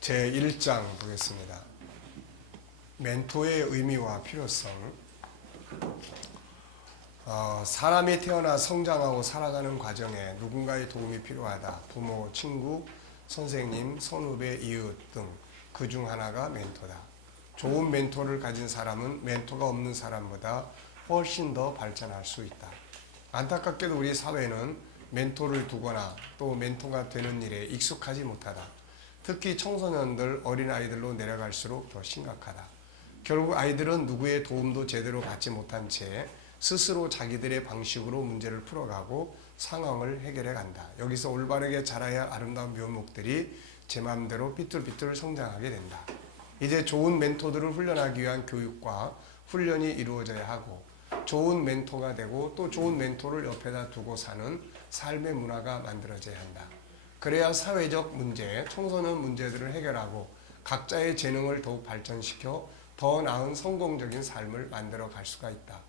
제1장 보겠습니다. 멘토의 의미와 필요성. 사람이 태어나 성장하고 살아가는 과정에 누군가의 도움이 필요하다. 부모, 친구, 선생님, 선후배, 이웃 등 그 중 하나가 멘토다. 좋은 멘토를 가진 사람은 멘토가 없는 사람보다 훨씬 더 발전할 수 있다. 안타깝게도 우리 사회는 멘토를 두거나 또 멘토가 되는 일에 익숙하지 못하다. 특히 청소년들, 어린아이들로 내려갈수록 더 심각하다. 결국 아이들은 누구의 도움도 제대로 받지 못한 채 스스로 자기들의 방식으로 문제를 풀어가고 상황을 해결해 간다. 여기서 올바르게 자라야 할 아름다운 묘목들이 제 마음대로 삐뚤삐뚤 성장하게 된다. 이제 좋은 멘토들을 훈련하기 위한 교육과 훈련이 이루어져야 하고, 좋은 멘토가 되고 또 좋은 멘토를 옆에다 두고 사는 삶의 문화가 만들어져야 한다. 그래야 사회적 문제, 청소년 문제들을 해결하고 각자의 재능을 더욱 발전시켜 더 나은 성공적인 삶을 만들어 갈 수가 있다.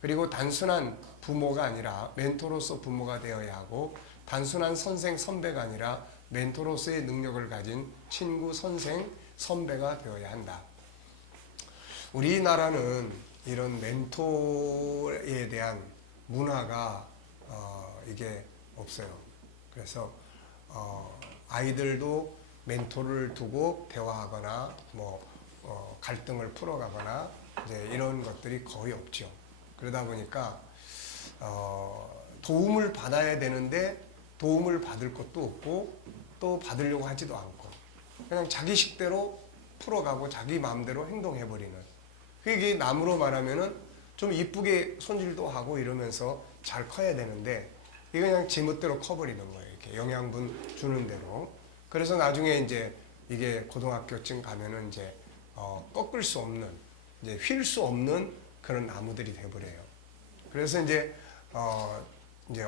그리고 단순한 부모가 아니라 멘토로서 부모가 되어야 하고, 단순한 선생, 선배가 아니라 멘토로서의 능력을 가진 친구, 선생, 선배가 되어야 한다. 우리나라는 이런 멘토에 대한 문화가 이게 없어요. 그래서 아이들도 멘토를 두고 대화하거나 갈등을 풀어가거나 이제 이런 것들이 거의 없죠. 그러다 보니까 도움을 받아야 되는데 도움을 받을 것도 없고 또 받으려고 하지도 않고 그냥 자기 식대로 풀어가고 자기 마음대로 행동해버리는, 그게 남으로 말하면은 좀 이쁘게 손질도 하고 이러면서 잘 커야 되는데 이거 그냥 제멋대로 커버리는 거예요. 이렇게 영양분 주는 대로. 그래서 나중에 이제 이게 고등학교쯤 가면은 이제 꺾을 수 없는, 이제 휠 수 없는 그런 나무들이 돼버려요. 그래서 이제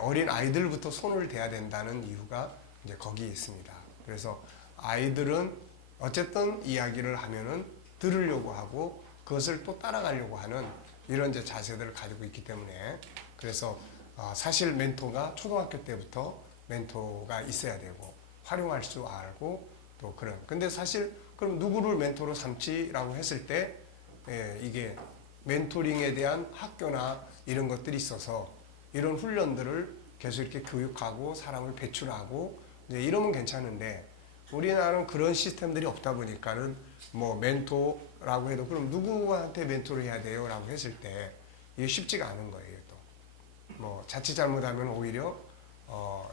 어린 아이들부터 손을 대야 된다는 이유가 이제 거기에 있습니다. 그래서 아이들은 어쨌든 이야기를 하면은 들으려고 하고 그것을 또 따라가려고 하는 이런 이제 자세들을 가지고 있기 때문에, 그래서 사실 멘토가 초등학교 때부터 멘토가 있어야 되고 활용할 줄 알고 또 그런. 근데 사실 그럼 누구를 멘토로 삼지라고 했을 때 이게 멘토링에 대한 학교나 이런 것들이 있어서 이런 훈련들을 계속 이렇게 교육하고 사람을 배출하고 이제 이러면 괜찮은데, 우리나라는 그런 시스템들이 없다 보니까는 멘토라고 해도 그럼 누구한테 멘토를 해야 돼요? 라고 했을 때 이게 쉽지가 않은 거예요. 또 자칫 잘못하면 오히려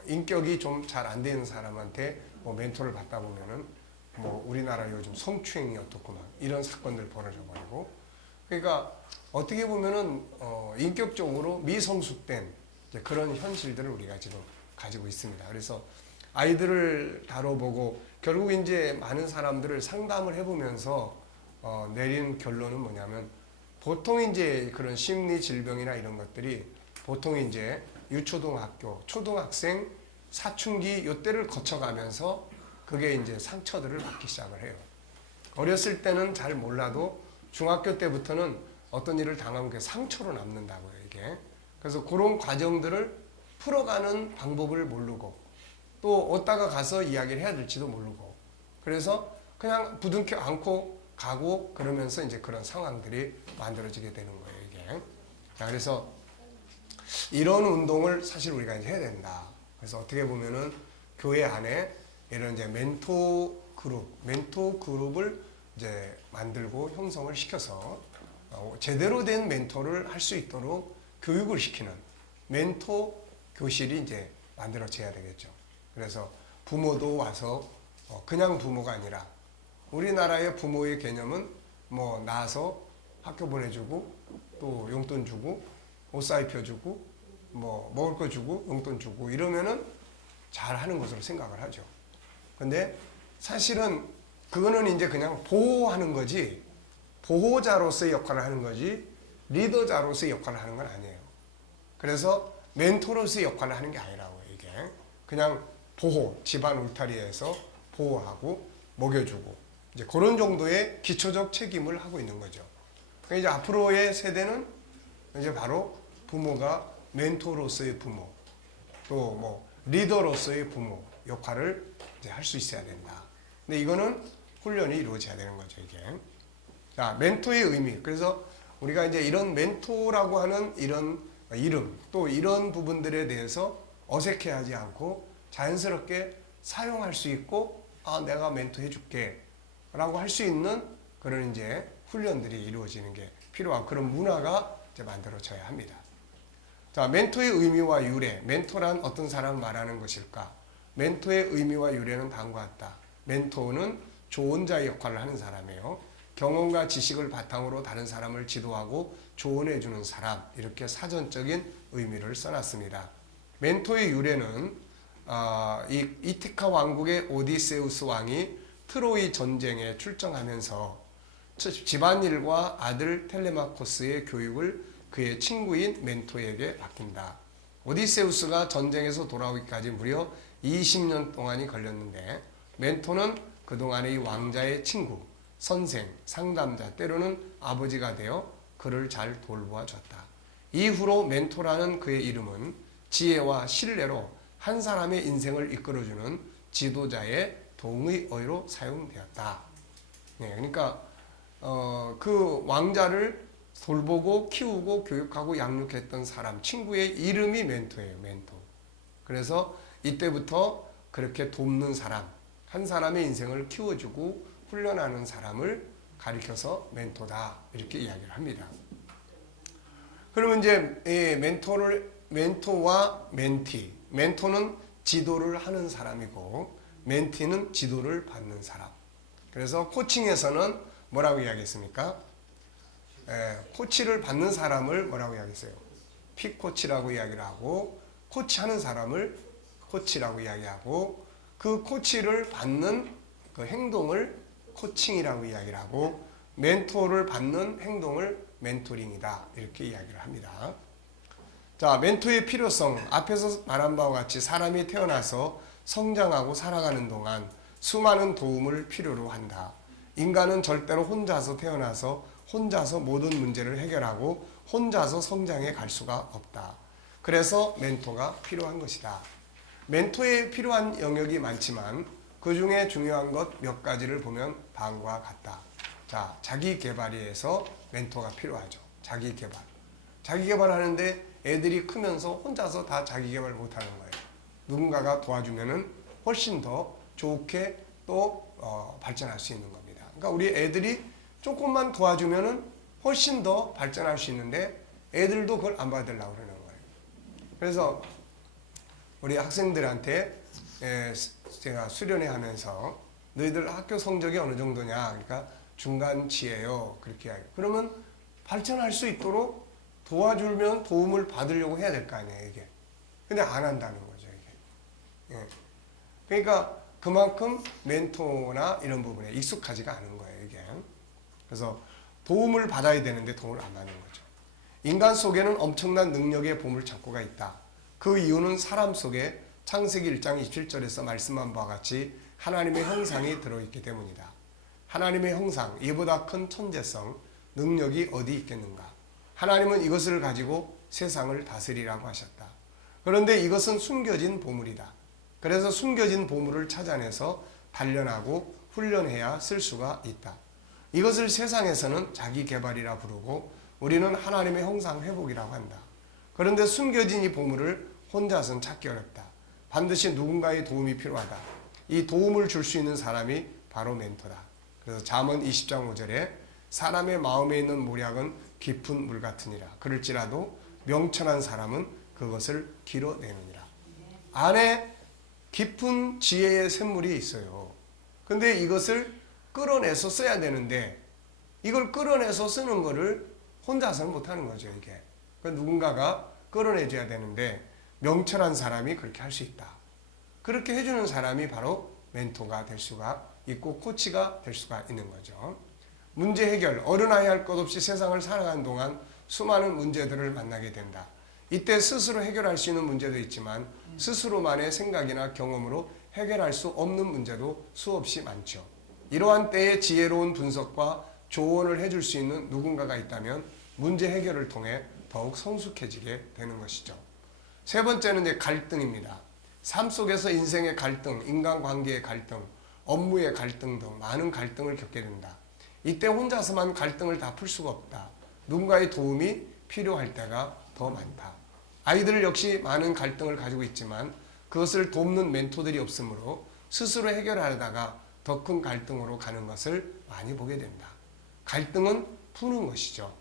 인격이 좀 잘 안 되는 사람한테 멘토를 받다 보면은 우리나라 요즘 성추행이 어떻고 막 이런 사건들 벌어져 버리고, 그러니까 어떻게 보면은 인격적으로 미성숙된 그런 현실들을 우리가 지금 가지고 있습니다. 그래서 아이들을 다뤄보고 결국 이제 많은 사람들을 상담을 해보면서 내린 결론은 뭐냐면, 보통 이제 그런 심리 질병이나 이런 것들이 보통 이제 유초등학교, 초등학생, 사춘기 요때를 거쳐가면서 그게 이제 상처들을 받기 시작을 해요. 어렸을 때는 잘 몰라도 중학교 때부터는 어떤 일을 당하면 그게 상처로 남는다고요, 이게. 그래서 그런 과정들을 풀어가는 방법을 모르고 또 어디다가 가서 이야기를 해야 될지도 모르고, 그래서 그냥 부둥켜 안고 가고 그러면서 이제 그런 상황들이 만들어지게 되는 거예요, 이게. 자, 그래서 이런 운동을 사실 우리가 이제 해야 된다. 그래서 어떻게 보면은 교회 안에 이런 이제 멘토 그룹을 이제 만들고 형성을 시켜서 제대로 된 멘토를 할 수 있도록 교육을 시키는 멘토 교실이 이제 만들어져야 되겠죠. 그래서 부모도 와서 그냥 부모가 아니라, 우리나라의 부모의 개념은 낳아서 학교 보내주고 또 용돈 주고 옷 사 입혀주고 먹을 거 주고 용돈 주고 이러면은 잘하는 것으로 생각을 하죠. 근데 사실은 그거는 이제 그냥 보호하는 거지, 보호자로서의 역할을 하는 거지 리더자로서의 역할을 하는 건 아니에요. 그래서 멘토로서의 역할을 하는 게 아니라고요, 이게. 그냥 보호, 집안 울타리에서 보호하고 먹여주고 이제 그런 정도의 기초적 책임을 하고 있는 거죠. 그러니까 이제 앞으로의 세대는 이제 바로 부모가 멘토로서의 부모, 또 리더로서의 부모 역할을 이제 할 수 있어야 된다. 근데 이거는 훈련이 이루어져야 되는 거죠, 이게. 자, 멘토의 의미. 그래서 우리가 이제 이런 멘토라고 하는 이런 이름, 또 이런 부분들에 대해서 어색해하지 않고 자연스럽게 사용할 수 있고, 아, 내가 멘토 해줄게 라고 할 수 있는 그런 이제 훈련들이 이루어지는 게 필요한 그런 문화가 이제 만들어져야 합니다. 자, 멘토의 의미와 유래. 멘토란 어떤 사람을 말하는 것일까? 멘토의 의미와 유래는 다음과 같다. 멘토는 조언자 역할을 하는 사람이에요. 경험과 지식을 바탕으로 다른 사람을 지도하고 조언해주는 사람, 이렇게 사전적인 의미를 써놨습니다. 멘토의 유래는 이 이티카 왕국의 오디세우스 왕이 트로이 전쟁에 출정하면서 집안일과 아들 텔레마코스의 교육을 그의 친구인 멘토에게 맡긴다. 오디세우스가 전쟁에서 돌아오기까지 무려 20년 동안이 걸렸는데 멘토는 그동안의 이 왕자의 친구, 선생, 상담자, 때로는 아버지가 되어 그를 잘 돌보아 줬다. 이후로 멘토라는 그의 이름은 지혜와 신뢰로 한 사람의 인생을 이끌어주는 지도자의 동의어로 사용되었다. 네, 그러니까 그 왕자를 돌보고 키우고 교육하고 양육했던 사람, 친구의 이름이 멘토예요. 멘토. 그래서 이때부터 그렇게 돕는 사람, 한 사람의 인생을 키워주고 훈련하는 사람을 가리켜서 멘토다, 이렇게 이야기를 합니다. 그러면 이제 멘토와 멘티. 멘토는 지도를 하는 사람이고 멘티는 지도를 받는 사람. 그래서 코칭에서는 뭐라고 이야기했습니까? 코치를 받는 사람을 뭐라고 이야기했어요? 픽코치라고 이야기를 하고, 코치하는 사람을 코치라고 이야기하고, 그 코치를 받는 그 행동을 코칭이라고 이야기를 하고, 멘토를 받는 행동을 멘토링이다, 이렇게 이야기를 합니다. 자, 멘토의 필요성. 앞에서 말한 바와 같이 사람이 태어나서 성장하고 살아가는 동안 수많은 도움을 필요로 한다. 인간은 절대로 혼자서 태어나서 혼자서 모든 문제를 해결하고 혼자서 성장해 갈 수가 없다. 그래서 멘토가 필요한 것이다. 멘토에 필요한 영역이 많지만 그 중에 중요한 것 몇 가지를 보면 다음과 같다. 자, 자기 개발에서 멘토가 필요하죠. 자기 개발. 자기 개발하는데 애들이 크면서 혼자서 다 자기 개발 못하는 거예요. 누군가가 도와주면은 훨씬 더 좋게 또 발전할 수 있는 겁니다. 그러니까 우리 애들이 조금만 도와주면은 훨씬 더 발전할 수 있는데 애들도 그걸 안 받으려고 그러는 거예요. 그래서 우리 학생들한테 제가 수련회 하면서 너희들 학교 성적이 어느 정도냐? 그러니까 중간치예요. 그렇게 이야기해요. 그러면 발전할 수 있도록 도와주면 도움을 받으려고 해야 될 거 아니에요, 이게. 근데 안 한다는 거죠, 이게. 예. 그러니까 그만큼 멘토나 이런 부분에 익숙하지가 않은 거예요, 이게. 그래서 도움을 받아야 되는데 도움을 안 받는 거죠. 인간 속에는 엄청난 능력의 보물창고가 있다. 그 이유는 사람 속에 창세기 1장 27절에서 말씀한 바와 같이 하나님의 형상이 들어있기 때문이다. 하나님의 형상, 이보다 큰 천재성, 능력이 어디 있겠는가? 하나님은 이것을 가지고 세상을 다스리라고 하셨다. 그런데 이것은 숨겨진 보물이다. 그래서 숨겨진 보물을 찾아내서 단련하고 훈련해야 쓸 수가 있다. 이것을 세상에서는 자기 개발이라 부르고 우리는 하나님의 형상 회복이라고 한다. 그런데 숨겨진 이 보물을 혼자서는 찾기 어렵다. 반드시 누군가의 도움이 필요하다. 이 도움을 줄 수 있는 사람이 바로 멘토다. 그래서 잠언 20장 5절에 사람의 마음에 있는 모략은 깊은 물 같으니라. 그럴지라도 명철한 사람은 그것을 길어내느니라. 안에 깊은 지혜의 샘물이 있어요. 근데 이것을 끌어내서 써야 되는데 이걸 끌어내서 쓰는 거를 혼자서는 못하는 거죠, 이게. 그러니까 누군가가 끌어내줘야 되는데 명철한 사람이 그렇게 할 수 있다. 그렇게 해주는 사람이 바로 멘토가 될 수가 있고 코치가 될 수가 있는 거죠. 문제 해결, 어른아이 할 것 없이 세상을 살아가는 동안 수많은 문제들을 만나게 된다. 이때 스스로 해결할 수 있는 문제도 있지만 스스로만의 생각이나 경험으로 해결할 수 없는 문제도 수없이 많죠. 이러한 때에 지혜로운 분석과 조언을 해줄 수 있는 누군가가 있다면 문제 해결을 통해 더욱 성숙해지게 되는 것이죠. 세 번째는 이제 갈등입니다. 삶 속에서 인생의 갈등, 인간관계의 갈등, 업무의 갈등 등 많은 갈등을 겪게 된다. 이때 혼자서만 갈등을 다 풀 수가 없다. 누군가의 도움이 필요할 때가 더 많다. 아이들 역시 많은 갈등을 가지고 있지만 그것을 돕는 멘토들이 없으므로 스스로 해결하려다가 더 큰 갈등으로 가는 것을 많이 보게 된다. 갈등은 푸는 것이죠.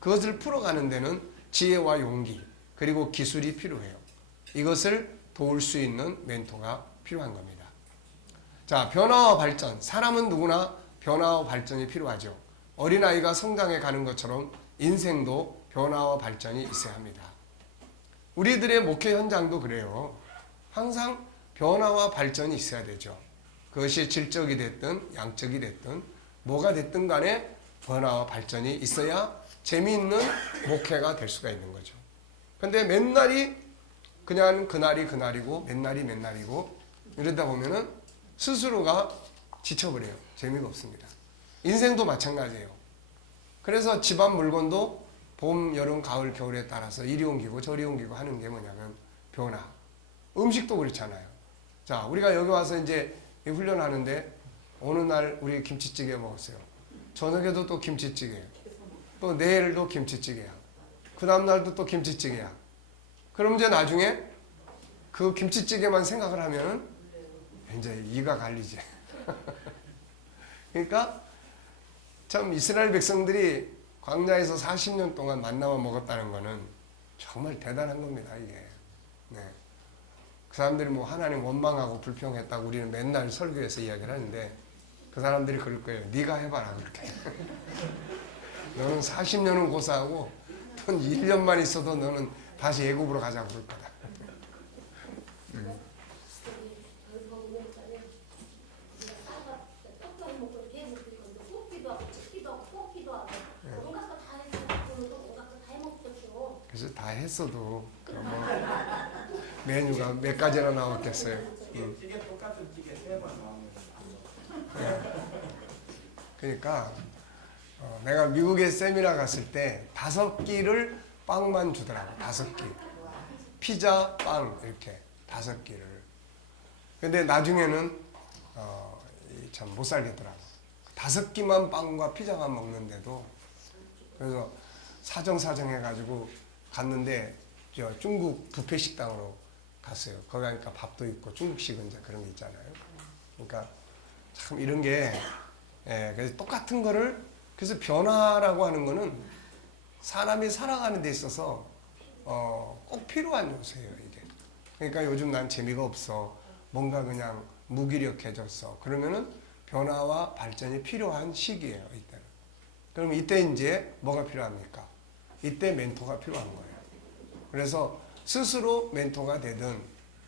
그것을 풀어가는 데는 지혜와 용기 그리고 기술이 필요해요. 이것을 도울 수 있는 멘토가 필요한 겁니다. 자, 변화와 발전. 사람은 누구나 변화와 발전이 필요하죠. 어린아이가 성장해 가는 것처럼 인생도 변화와 발전이 있어야 합니다. 우리들의 목회 현장도 그래요. 항상 변화와 발전이 있어야 되죠. 그것이 질적이 됐든 양적이 됐든 뭐가 됐든 간에 변화와 발전이 있어야 재미있는 목회가 될 수가 있는 거죠. 근데 맨날이 그냥 그날이 그날이고 맨날이 맨날이고 이러다 보면은 스스로가 지쳐버려요. 재미가 없습니다. 인생도 마찬가지예요. 그래서 집안 물건도 봄, 여름, 가을, 겨울에 따라서 이리 옮기고 저리 옮기고 하는 게 뭐냐면 변화. 음식도 그렇잖아요. 자, 우리가 여기 와서 이제 훈련하는데 어느 날 우리 김치찌개 먹었어요. 저녁에도 또 김치찌개. 또 내일도 김치찌개야. 그 다음날도 또 김치찌개야. 그럼 이제 나중에 그 김치찌개만 생각을 하면 이제 이가 갈리지. 그러니까 참 이스라엘 백성들이 광야에서 40년 동안 만나만 먹었다는 거는 정말 대단한 겁니다, 이게. 네. 그 사람들이 뭐 하나님 원망하고 불평했다고 우리는 맨날 설교에서 이야기를 하는데 그 사람들이 그럴 거예요. 네가 해봐라, 그렇게. 너는 40년은 고사하고 넌 1년만 있어도 너는 다시 애굽으로 가자고 그럴 거다. 그래서 다 했어도 뭐 메뉴가 몇 가지나 나왔겠어요. 찌개 똑같은 찌개 3번 나오는 그러니까 내가 미국에 세미나 갔을 때 5끼를 빵만 주더라고. 5끼. 피자, 빵 이렇게 5끼를. 근데 나중에는 참 못 살겠더라고. 5끼만 빵과 피자만 먹는데도. 그래서 사정 해가지고 갔는데 저 중국 뷔페 식당으로 갔어요. 거기 가니까 밥도 있고 중국식은 이제 그런 게 있잖아요. 그러니까 참 이런 게 그래서 똑같은 거를 그래서 변화라고 하는 거는 사람이 살아가는 데 있어서 꼭 필요한 요소예요, 이게. 그러니까 요즘 난 재미가 없어. 뭔가 그냥 무기력해졌어. 그러면은 변화와 발전이 필요한 시기예요, 이때는. 그럼 이때 이제 뭐가 필요합니까? 이때 멘토가 필요한 거예요. 그래서 스스로 멘토가 되든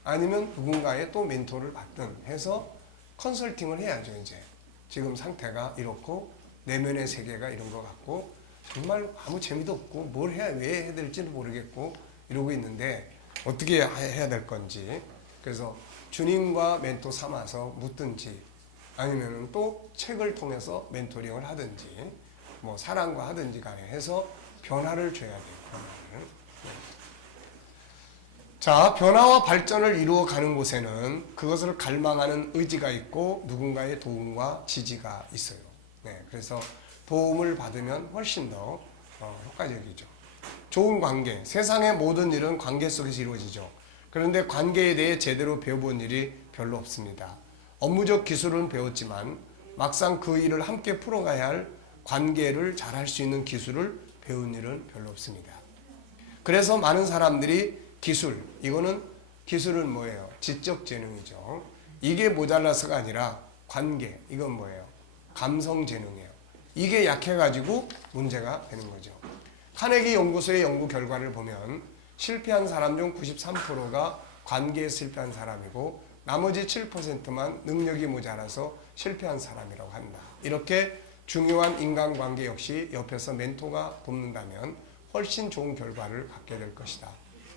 아니면 누군가의 또 멘토를 받든 해서 컨설팅을 해야죠, 이제. 지금 상태가 이렇고 내면의 세계가 이런 것 같고 정말 아무 재미도 없고 뭘 해야 왜 해야 될지는 모르겠고 이러고 있는데 어떻게 해야 될 건지. 그래서 주님과 멘토 삼아서 묻든지 아니면 또 책을 통해서 멘토링을 하든지 뭐 사랑과 하든지 간에 해서 변화를 줘야 돼요. 변화를. 자, 변화와 발전을 이루어가는 곳에는 그것을 갈망하는 의지가 있고 누군가의 도움과 지지가 있어요. 네, 그래서 도움을 받으면 훨씬 더 효과적이죠. 좋은 관계, 세상의 모든 일은 관계 속에서 이루어지죠. 그런데 관계에 대해 제대로 배워본 일이 별로 없습니다. 업무적 기술은 배웠지만 막상 그 일을 함께 풀어가야 할 관계를 잘할 수 있는 기술을 배운 일은 별로 없습니다. 그래서 많은 사람들이 기술, 이거는 기술은 뭐예요? 지적 재능이죠. 이게 모자라서가 아니라 관계, 이건 뭐예요? 감성 재능이에요. 이게 약해가지고 문제가 되는 거죠. 카네기 연구소의 연구 결과를 보면 실패한 사람 중 93%가 관계에 실패한 사람이고 나머지 7%만 능력이 모자라서 실패한 사람이라고 한다. 이렇게 중요한 인간관계 역시 옆에서 멘토가 돕는다면 훨씬 좋은 결과를 갖게 될 것이다.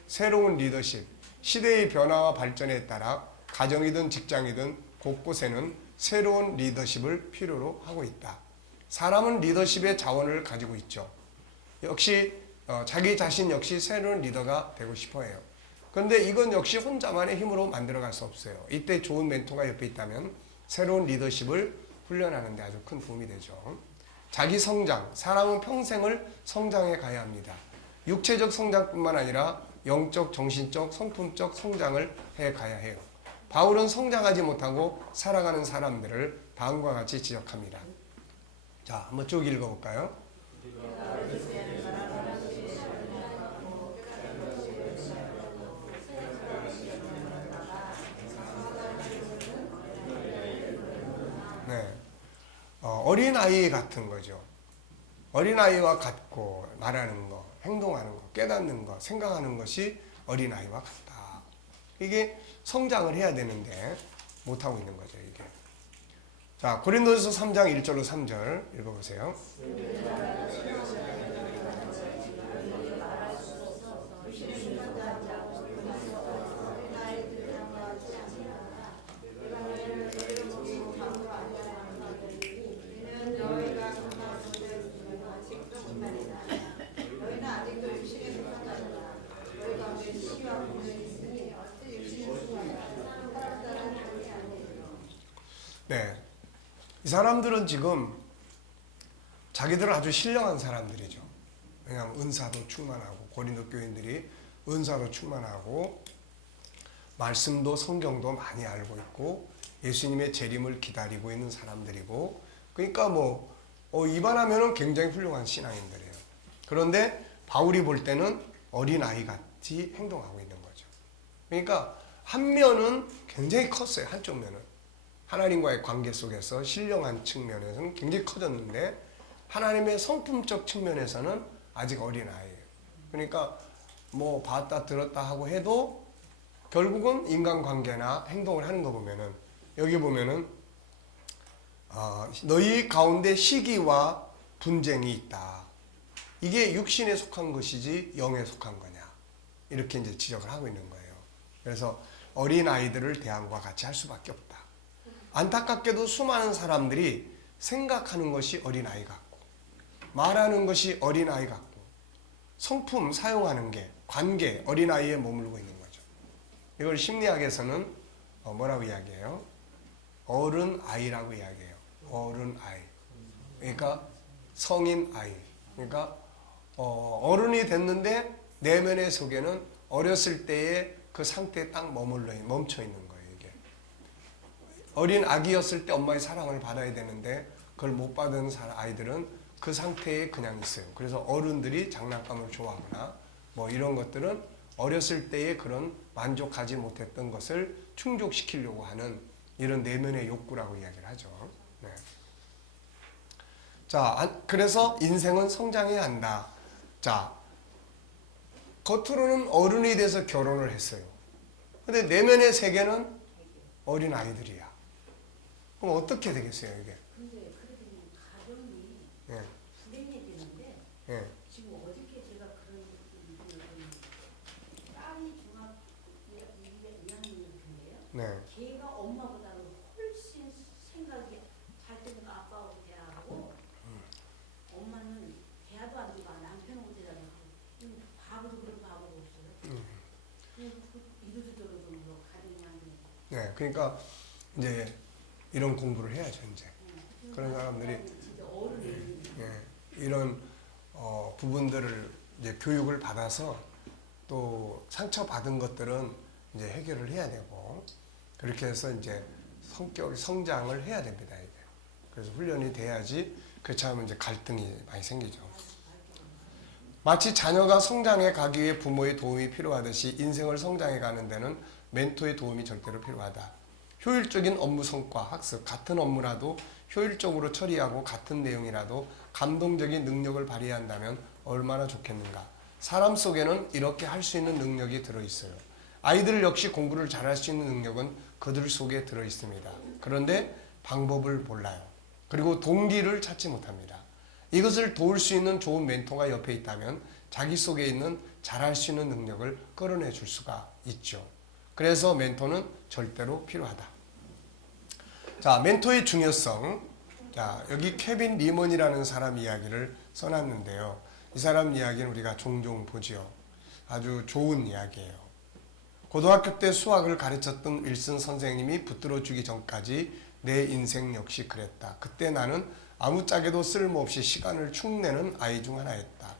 새로운 리더십, 시대의 변화와 발전에 따라 가정이든 직장이든 곳곳에는 새로운 리더십을 필요로 하고 있다. 사람은 리더십의 자원을 가지고 있죠. 역시 자기 자신 역시 새로운 리더가 되고 싶어 해요. 그런데 이건 역시 혼자만의 힘으로 만들어갈 수 없어요. 이때 좋은 멘토가 옆에 있다면 새로운 리더십을 훈련하는 데 아주 큰 도움이 되죠. 자기 성장, 사람은 평생을 성장해 가야 합니다. 육체적 성장뿐만 아니라 영적, 정신적, 성품적 성장을 해 가야 해요. 바울은 성장하지 못하고 살아가는 사람들을 다음과 같이 지적합니다. 자, 한번 쭉 읽어볼까요? 네, 어린아이 같은 거죠. 어린아이와 같고 말하는 거, 행동하는 거, 깨닫는 거, 생각하는 것이 어린아이와 같다. 이게 성장을 해야 되는데 못하고 있는 거죠, 이게. 자, 고린도전서 3장 1절로 3절 읽어보세요. 네, 이 사람들은 지금 자기들은 아주 신령한 사람들이죠. 왜냐하면 은사도 충만하고 고린도 교인들이 은사도 충만하고 말씀도 성경도 많이 알고 있고 예수님의 재림을 기다리고 있는 사람들이고 그러니까 이반하면은 굉장히 훌륭한 신앙인들이에요. 그런데 바울이 볼 때는 어린아이 같이 행동하고 있는 거죠. 그러니까 한 면은 굉장히 컸어요. 한쪽 면은. 하나님과의 관계 속에서 신령한 측면에서는 굉장히 커졌는데 하나님의 성품적 측면에서는 아직 어린아이예요. 그러니까 봤다 들었다 하고 해도 결국은 인간관계나 행동을 하는 거 보면은 여기 보면은 너희 가운데 시기와 분쟁이 있다. 이게 육신에 속한 것이지 영에 속한 거냐. 이렇게 이제 지적을 하고 있는 거예요. 그래서 어린아이들을 대안과 같이 할 수밖에 없다. 안타깝게도 수많은 사람들이 생각하는 것이 어린아이 같고 말하는 것이 어린아이 같고 성품 사용하는 게 관계 어린아이에 머물고 있는 거죠. 이걸 심리학에서는 뭐라고 이야기해요? 어른아이라고 이야기해요. 어른아이. 그러니까 성인아이. 그러니까 어른이 됐는데 내면의 속에는 어렸을 때의 그 상태에 딱 멈춰 있는 거예요. 어린 아기였을 때 엄마의 사랑을 받아야 되는데 그걸 못 받은 아이들은 그 상태에 그냥 있어요. 그래서 어른들이 장난감을 좋아하거나 이런 것들은 어렸을 때의 그런 만족하지 못했던 것을 충족시키려고 하는 이런 내면의 욕구라고 이야기를 하죠. 네. 자, 그래서 인생은 성장해야 한다. 자, 겉으로는 어른이 돼서 결혼을 했어요. 근데 내면의 세계는 어린 아이들이야. 그럼 어떻게 되겠어요, 이게? 근데 그래도 가정이 예. 불행해지는데 예. 지금 어저께 제가 그런 딸이 중학교 2학년인데요. 네. 걔가 엄마보다는 훨씬 생각이 잘 때는 아빠하고 대화하고 엄마는 대화도 안 되고 남편하고 대화도 하고 바보도 그런 바보가 없어요. 이도저도로 가정이 안 되고. 네. 그러니까 이제 이런 공부를 해야죠, 이제. 그런 사람들이 이런 부분들을 이제 교육을 받아서 또 상처받은 것들은 이제 해결을 해야 되고 그렇게 해서 이제 성장을 해야 됩니다, 이게. 그래서 훈련이 돼야지 그렇지 않으면 이제 갈등이 많이 생기죠. 마치 자녀가 성장해 가기 위해 부모의 도움이 필요하듯이 인생을 성장해 가는 데는 멘토의 도움이 절대로 필요하다. 효율적인 업무 성과, 학습, 같은 업무라도 효율적으로 처리하고 같은 내용이라도 감동적인 능력을 발휘한다면 얼마나 좋겠는가. 사람 속에는 이렇게 할 수 있는 능력이 들어있어요. 아이들 역시 공부를 잘할 수 있는 능력은 그들 속에 들어있습니다. 그런데 방법을 몰라요. 그리고 동기를 찾지 못합니다. 이것을 도울 수 있는 좋은 멘토가 옆에 있다면 자기 속에 있는 잘할 수 있는 능력을 끌어내 줄 수가 있죠. 그래서 멘토는 절대로 필요하다. 자, 멘토의 중요성. 자, 여기 케빈 리먼이라는 사람 이야기를 써놨는데요. 이 사람 이야기는 우리가 종종 보지요. 아주 좋은 이야기예요. 고등학교 때 수학을 가르쳤던 윌슨 선생님이 붙들어 주기 전까지 내 인생 역시 그랬다. 그때 나는 아무짝에도 쓸모없이 시간을 축내는 아이 중 하나였다.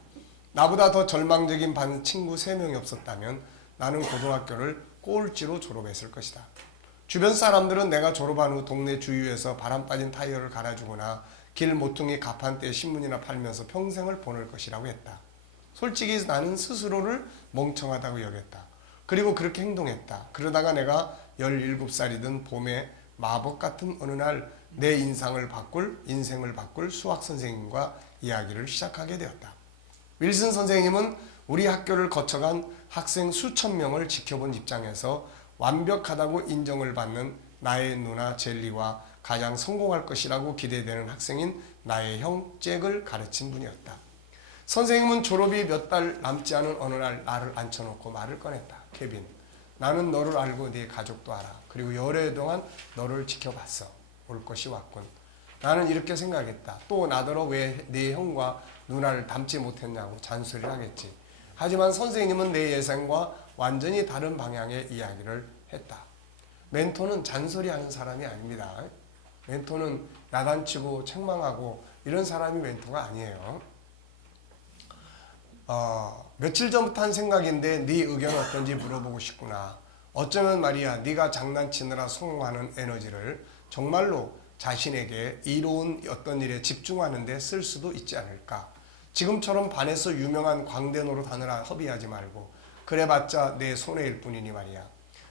나보다 더 절망적인 반 친구 3명이 없었다면 나는 고등학교를 꼴찌로 졸업했을 것이다. 주변 사람들은 내가 졸업한 후 동네 주유에서 바람 빠진 타이어를 갈아주거나 길 모퉁이 가판대에 신문이나 팔면서 평생을 보낼 것이라고 했다. 솔직히 나는 스스로를 멍청하다고 여겼다. 그리고 그렇게 행동했다. 그러다가 내가 17살이던 봄에 마법 같은 어느 날 내 인생을 바꿀 수학 선생님과 이야기를 시작하게 되었다. 윌슨 선생님은 우리 학교를 거쳐간 학생 수천 명을 지켜본 입장에서 완벽하다고 인정을 받는 나의 누나 젤리와 가장 성공할 것이라고 기대되는 학생인 나의 형 잭을 가르친 분이었다. 선생님은 졸업이 몇 달 남지 않은 어느 날 나를 앉혀놓고 말을 꺼냈다. 케빈, 나는 너를 알고 네 가족도 알아. 그리고 여러 동안 너를 지켜봤어. 올 것이 왔군. 나는 이렇게 생각했다. 또 나더러 왜 네 형과 누나를 닮지 못했냐고 잔소리를 하겠지. 하지만 선생님은 내 예상과 완전히 다른 방향의 이야기를 했다. 멘토는 잔소리하는 사람이 아닙니다. 멘토는 야단치고 책망하고 이런 사람이 멘토가 아니에요. 며칠 전부터 한 생각인데 네 의견은 어떤지 물어보고 싶구나. 어쩌면 말이야 네가 장난치느라 성공하는 에너지를 정말로 자신에게 이로운 어떤 일에 집중하는 데 쓸 수도 있지 않을까. 지금처럼 반에서 유명한 광대 노릇하느라 허비하지 말고 그래봤자 내 손해일 뿐이니 말이야.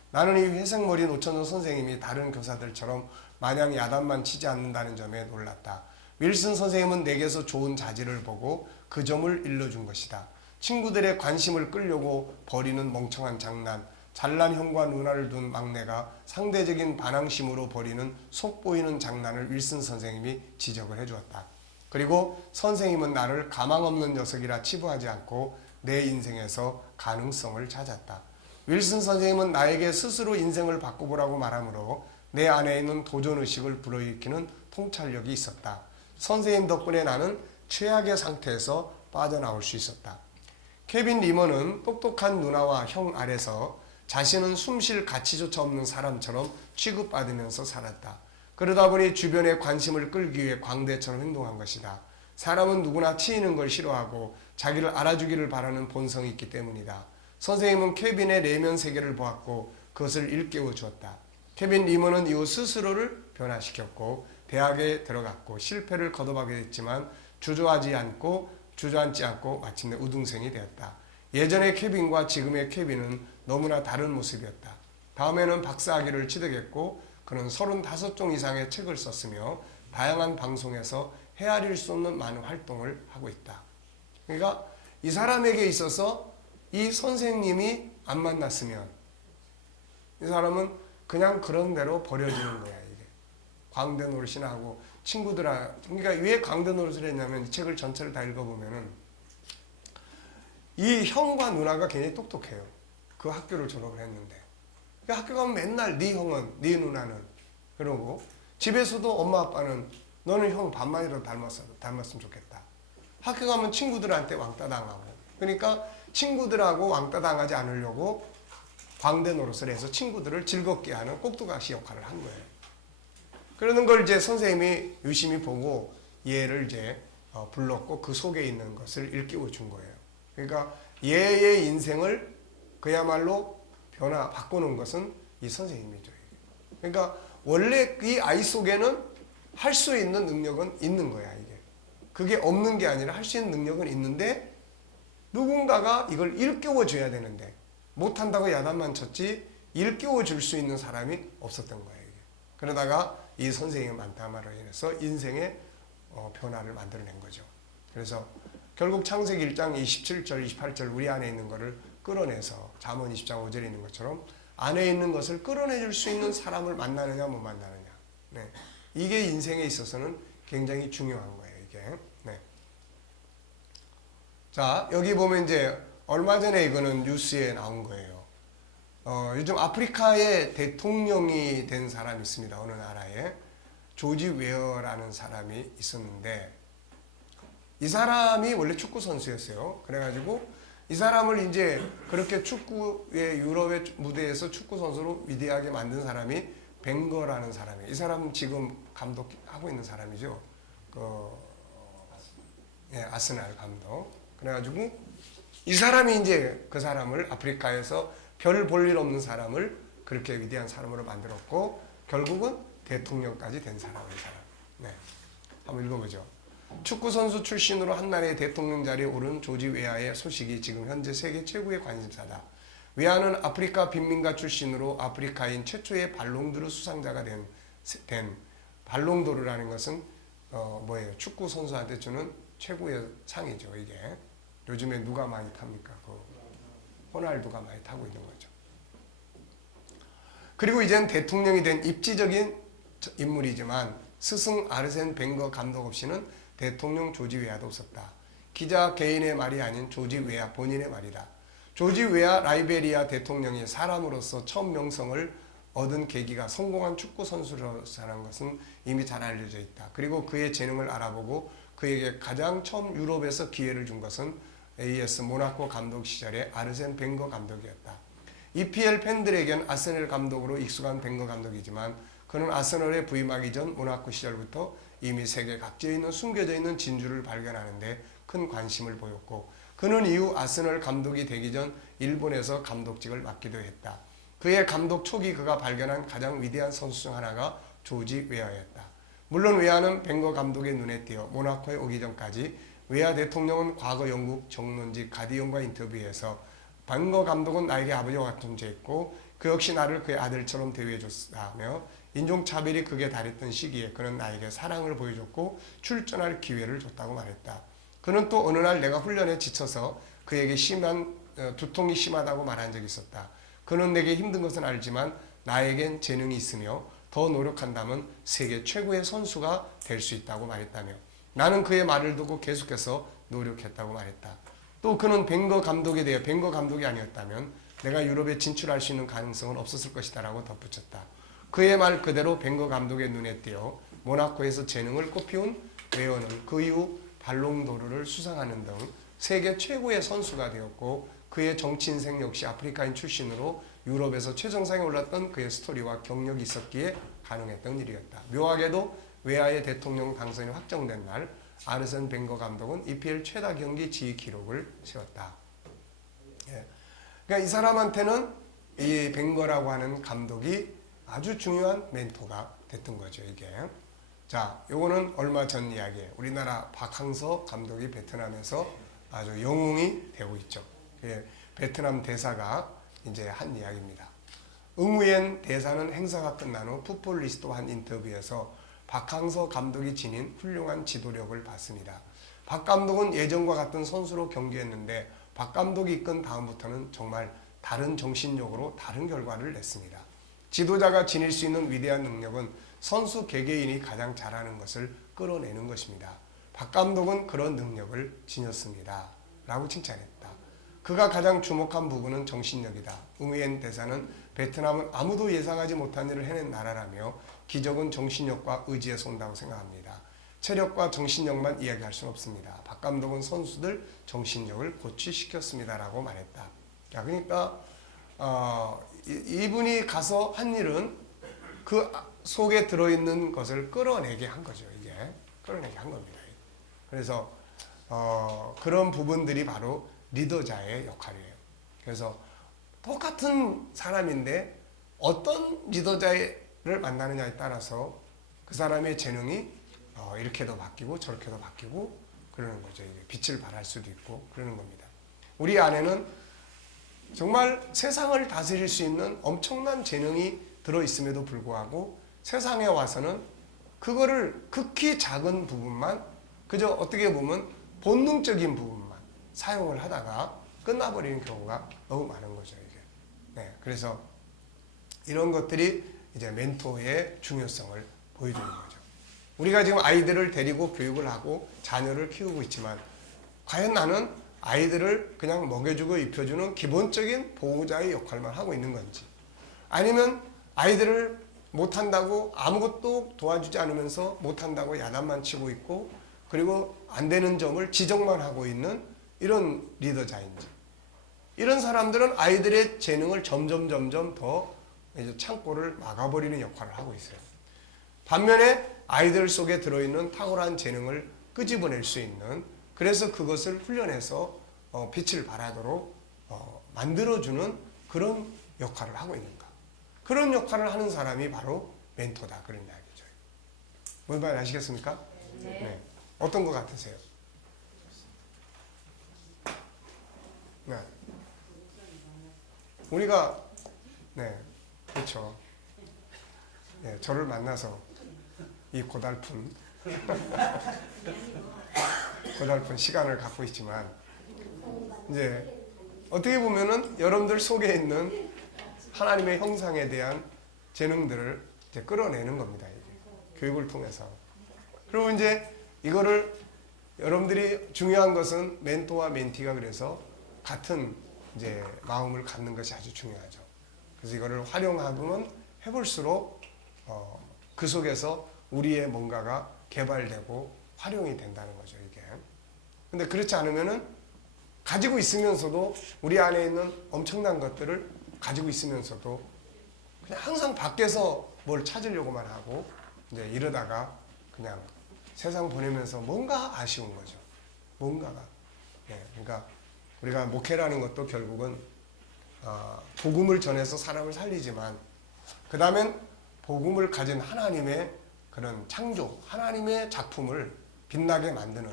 나는 이 회색머리 노천호 선생님이 다른 교사들처럼 마냥 야단만 치지 않는다는 점에 놀랐다. 윌슨 선생님은 내게서 좋은 자질을 보고 그 점을 일러준 것이다. 친구들의 관심을 끌려고 벌이는 멍청한 장난, 잘난 형과 누나를 둔 막내가 상대적인 반항심으로 벌이는 속보이는 장난을 윌슨 선생님이 지적을 해주었다. 그리고 선생님은 나를 가망 없는 녀석이라 치부하지 않고 내 인생에서 가능성을 찾았다. 윌슨 선생님은 나에게 스스로 인생을 바꿔보라고 말하므로 내 안에 있는 도전의식을 불러일으키는 통찰력이 있었다. 선생님 덕분에 나는 최악의 상태에서 빠져나올 수 있었다. 케빈 리먼은 똑똑한 누나와 형 아래서 자신은 숨쉴 가치조차 없는 사람처럼 취급받으면서 살았다. 그러다 보니 주변의 관심을 끌기 위해 광대처럼 행동한 것이다. 사람은 누구나 치이는 걸 싫어하고 자기를 알아주기를 바라는 본성이 있기 때문이다. 선생님은 케빈의 내면 세계를 보았고 그것을 일깨워 주었다. 케빈 리먼은 이후 스스로를 변화시켰고 대학에 들어갔고 실패를 거듭하게 됐지만 주저앉지 않고 마침내 우등생이 되었다. 예전의 케빈과 지금의 케빈은 너무나 다른 모습이었다. 다음에는 박사학위를 취득했고 그는 35종 이상의 책을 썼으며 다양한 방송에서 헤아릴 수 없는 많은 활동을 하고 있다. 그러니까 이 사람에게 있어서 이 선생님이 안 만났으면 이 사람은 그냥 그런 대로 버려지는 거야. 이게 광대 노릇이나 하고 친구들아, 그러니까 왜 광대 노릇을 했냐면 이 책을 전체를 다 읽어보면은 이 형과 누나가 굉장히 똑똑해요. 그 학교를 졸업을 했는데 그러니까 학교 가면 맨날 네 형은 네 누나는 그러고 집에서도 엄마 아빠는 너는 형 반만이라도 닮았으면 좋겠다. 학교 가면 친구들한테 왕따 당하고 그러니까 친구들하고 왕따 당하지 않으려고 광대 노릇을 해서 친구들을 즐겁게 하는 꼭두각시 역할을 한 거예요. 그러는 걸 이제 선생님이 유심히 보고 얘를 이제 불렀고 그 속에 있는 것을 일깨워 준 거예요. 그러니까 얘의 인생을 그야말로 바꾸는 것은 이 선생님이죠. 그러니까 원래 이 아이 속에는 할 수 있는 능력은 있는 거야. 이게 그게 없는 게 아니라 할 수 있는 능력은 있는데 누군가가 이걸 일깨워 줘야 되는데 못한다고 야단만 쳤지 일깨워 줄 수 있는 사람이 없었던 거예요. 이게. 그러다가 이 선생님의 만남으로 인해서 인생의 변화를 만들어낸 거죠. 그래서 결국 창세기 1장 27절 28절 우리 안에 있는 거를 끌어내서 잠언 20장 5절에 있는 것처럼 안에 있는 것을 끌어내줄 수 있는 사람을 만나느냐 못 만나느냐. 네. 이게 인생에 있어서는 굉장히 중요한 거예요. 이게. 네. 자, 여기 보면 이제 얼마 전에 이거는 뉴스에 나온 거예요. 요즘 아프리카의 대통령이 된 사람이 있습니다. 어느 나라에. 조지 웨어라는 사람이 있었는데 이 사람이 원래 축구 선수였어요. 그래가지고 이 사람을 이제 그렇게 축구의 유럽의 무대에서 축구 선수로 위대하게 만든 사람이 벵거라는 사람이에요. 이 사람은 지금 감독하고 있는 사람이죠. 아스날 감독. 그래가지고 이 사람이 이제 그 사람을 아프리카에서 별 볼 일 없는 사람을 그렇게 위대한 사람으로 만들었고 결국은 대통령까지 된 사람이 사람. 네. 한번 읽어보죠. 축구 선수 출신으로 한나라의 대통령 자리에 오른 조지 웨아의 소식이 지금 현재 세계 최고의 관심사다. 웨아는 아프리카 빈민가 출신으로 아프리카인 최초의 발롱도르 수상자가 된 발롱도르라는 것은 뭐예요? 축구 선수한테 주는 최고의 상이죠. 이게 요즘에 누가 많이 탑니까? 호날두가 많이 타고 있는 거죠. 그리고 이제는 대통령이 된 입지적인 인물이지만 스승 아르센 벵거 감독 없이는 대통령 조지 웨아도 없었다. 기자 개인의 말이 아닌 조지 웨아 본인의 말이다. 조지 웨아 라이베리아 대통령이 사람으로서 처음 명성을 얻은 계기가 성공한 축구 선수라는 것은 이미 잘 알려져 있다. 그리고 그의 재능을 알아보고 그에게 가장 처음 유럽에서 기회를 준 것은 AS 모나코 감독 시절의 아르센 벵거 감독이었다. EPL 팬들에겐 아스널 감독으로 익숙한 벵거 감독이지만 그는 아스널에 부임하기 전 모나코 시절부터 이미 세계 각지에 있는 숨겨져 있는 진주를 발견하는 데 큰 관심을 보였고 그는 이후 아스널 감독이 되기 전 일본에서 감독직을 맡기도 했다. 그의 감독 초기 그가 발견한 가장 위대한 선수 중 하나가 조지 웨아였다. 물론 웨아는 벵거 감독의 눈에 띄어 모나코에 오기 전까지 웨아 대통령은 과거 영국 정론지 가디언과 인터뷰에서 벵거 감독은 나에게 아버지와 같은 존재했고 그 역시 나를 그의 아들처럼 대우해줬다며 인종차별이 극에 달했던 시기에 그는 나에게 사랑을 보여줬고 출전할 기회를 줬다고 말했다. 그는 또 어느 날 내가 훈련에 지쳐서 그에게 두통이 심하다고 말한 적이 있었다. 그는 내게 힘든 것은 알지만 나에겐 재능이 있으며 더 노력한다면 세계 최고의 선수가 될 수 있다고 말했다며 나는 그의 말을 듣고 계속해서 노력했다고 말했다. 또 그는 벵거 감독에 대해 벵거 감독이 아니었다면 내가 유럽에 진출할 수 있는 가능성은 없었을 것이다 라고 덧붙였다. 그의 말 그대로 벵거 감독의 눈에 띄어 모나코에서 재능을 꽃피운 웨어는 그 이후 발롱도르를 수상하는 등 세계 최고의 선수가 되었고 그의 정치 인생 역시 아프리카인 출신으로 유럽에서 최정상에 올랐던 그의 스토리와 경력이 있었기에 가능했던 일이었다. 묘하게도 웨아의 대통령 당선이 확정된 날 아르센 벵거 감독은 EPL 최다 경기 지휘 기록을 세웠다. 예. 그러니까 이 사람한테는 이 벵거라고 하는 감독이 아주 중요한 멘토가 됐던 거죠, 이게. 자, 요거는 얼마 전 이야기예요. 우리나라 박항서 감독이 베트남에서 아주 영웅이 되고 있죠. 예, 베트남 대사가 이제 한 이야기입니다. 응우옌 대사는 행사가 끝난 후 풋볼리스트와 한 인터뷰에서 박항서 감독이 지닌 훌륭한 지도력을 봤습니다. 박 감독은 예전과 같은 선수로 경기했는데 박 감독이 이끈 다음부터는 정말 다른 정신력으로 다른 결과를 냈습니다. 지도자가 지닐 수 있는 위대한 능력은 선수 개개인이 가장 잘하는 것을 끌어내는 것입니다. 박 감독은 그런 능력을 지녔습니다. 라고 칭찬했다. 그가 가장 주목한 부분은 정신력이다. 응우옌 대사는 베트남은 아무도 예상하지 못한 일을 해낸 나라라며 기적은 정신력과 의지에서 온다고 생각합니다. 체력과 정신력만 이야기할 수는 없습니다. 박 감독은 선수들 정신력을 고취시켰습니다. 라고 말했다. 자, 그러니까 이분이 가서 한 일은 그 속에 들어있는 것을 끌어내게 한 거죠. 이게 끌어내게 한 겁니다. 그래서 그런 부분들이 바로 리더자의 역할이에요. 그래서 똑같은 사람인데 어떤 리더자를 만나느냐에 따라서 그 사람의 재능이 이렇게도 바뀌고 저렇게도 바뀌고 그러는 거죠. 이게 빛을 발할 수도 있고 그러는 겁니다. 우리 안에는 정말 세상을 다스릴 수 있는 엄청난 재능이 들어있음에도 불구하고 세상에 와서는 그거를 극히 작은 부분만 그저 어떻게 보면 본능적인 부분만 사용을 하다가 끝나버리는 경우가 너무 많은 거죠. 이게. 네, 그래서 이런 것들이 이제 멘토의 중요성을 보여주는 거죠. 우리가 지금 아이들을 데리고 교육을 하고 자녀를 키우고 있지만 과연 나는 아이들을 그냥 먹여주고 입혀주는 기본적인 보호자의 역할만 하고 있는 건지 아니면 아이들을 못한다고 아무것도 도와주지 않으면서 못한다고 야단만 치고 있고 그리고 안 되는 점을 지적만 하고 있는 이런 리더자인지 이런 사람들은 아이들의 재능을 점점 더 이제 창고를 막아버리는 역할을 하고 있어요. 반면에 아이들 속에 들어있는 탁월한 재능을 끄집어낼 수 있는, 그래서 그것을 훈련해서 빛을 발하도록 만들어주는 그런 역할을 하고 있는가. 그런 역할을 하는 사람이 바로 멘토다, 그런 이야기죠. 뭔 말 아시겠습니까? 네. 어떤 것 같으세요? 네. 우리가 네, 그렇죠. 네, 저를 만나서 이 고달픈 시간을 갖고 있지만, 이제 어떻게 보면은 여러분들 속에 있는 하나님의 형상에 대한 재능들을 이제 끌어내는 겁니다. 이게. 교육을 통해서. 그리고 이제 이거를 여러분들이 중요한 것은 멘토와 멘티가 그래서 같은 이제 마음을 갖는 것이 아주 중요하죠. 그래서 이거를 활용하면 해볼수록 그 속에서 우리의 뭔가가 개발되고 활용이 된다는 거죠, 이게. 근데 그렇지 않으면은 가지고 있으면서도 우리 안에 있는 엄청난 것들을 가지고 있으면서도 그냥 항상 밖에서 뭘 찾으려고만 하고 이제 이러다가 그냥 세상 보내면서 뭔가 아쉬운 거죠. 뭔가가. 네, 그러니까 우리가 목회라는 것도 결국은 복음을 전해서 사람을 살리지만, 그 다음엔 복음을 가진 하나님의 그런 창조, 하나님의 작품을 빛나게 만드는,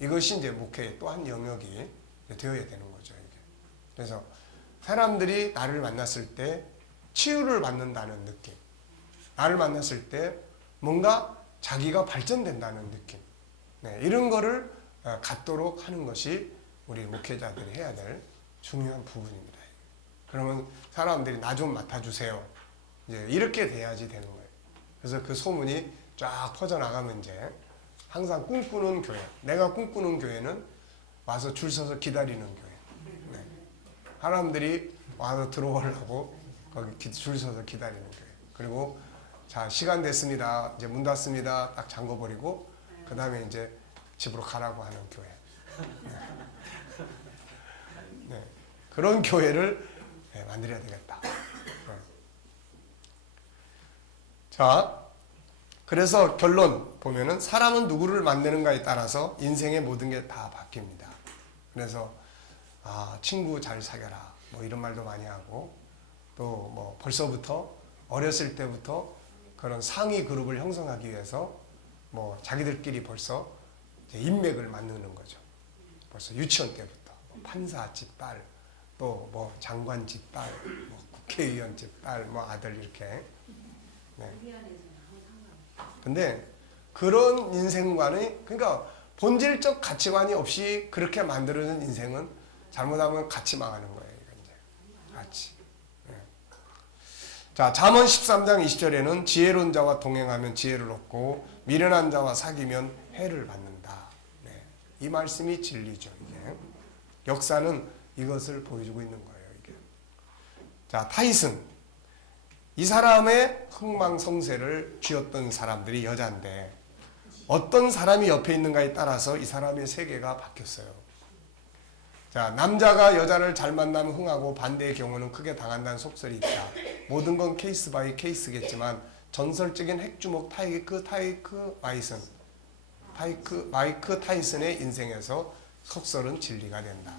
이것이 이제 목회의 또 한 영역이 되어야 되는 거죠, 이게. 그래서 사람들이 나를 만났을 때 치유를 받는다는 느낌, 나를 만났을 때 뭔가 자기가 발전된다는 느낌, 네, 이런 거를 갖도록 하는 것이 우리 목회자들이 해야 될 중요한 부분입니다. 그러면 사람들이 나 좀 맡아주세요, 이제 이렇게 돼야지 되는 거예요. 그래서 그 소문이 쫙 퍼져나가면 이제 항상 꿈꾸는 교회, 내가 꿈꾸는 교회는 와서 줄 서서 기다리는 교회. 네. 사람들이 와서 들어오려고 거기 줄 서서 기다리는 교회. 그리고 자, 시간 됐습니다, 이제 문 닫습니다, 딱 잠궈버리고 그 다음에 이제 집으로 가라고 하는 교회. 네. 그런 교회를 만들어야 되겠다. 네. 자, 그래서 결론 보면은 사람은 누구를 만드는가에 따라서 인생의 모든 게 다 바뀝니다. 그래서 친구 잘 사귀어라, 뭐 이런 말도 많이 하고, 또 뭐 벌써부터 어렸을 때부터 그런 상위 그룹을 형성하기 위해서 뭐 자기들끼리 벌써 이제 인맥을 만드는 거죠. 벌써 유치원 때부터 판사 집 딸, 또 뭐 장관 집 딸, 뭐 국회의원 집 딸, 뭐 아들 이렇게. 네. 근데 그런 인생관이, 그러니까 본질적 가치관이 없이 그렇게 만들어진 인생은 잘못하면 같이 망하는 거예요. 이제 같이. 네. 자, 잠언 13장 20절에는 지혜로운 자와 동행하면 지혜를 얻고 미련한 자와 사귀면 해를 받는다. 네. 이 말씀이 진리죠. 이게 역사는 이것을 보여주고 있는 거예요. 이게. 자, 타이슨. 이 사람의 흥망성쇠를 쥐었던 사람들이 여자인데 어떤 사람이 옆에 있는가에 따라서 이 사람의 세계가 바뀌었어요. 자, 남자가 여자를 잘 만나면 흥하고 반대의 경우는 크게 당한다는 속설이 있다. 모든 건 케이스 바이 케이스겠지만 전설적인 핵주먹 마이크 타이슨의 인생에서 속설은 진리가 된다.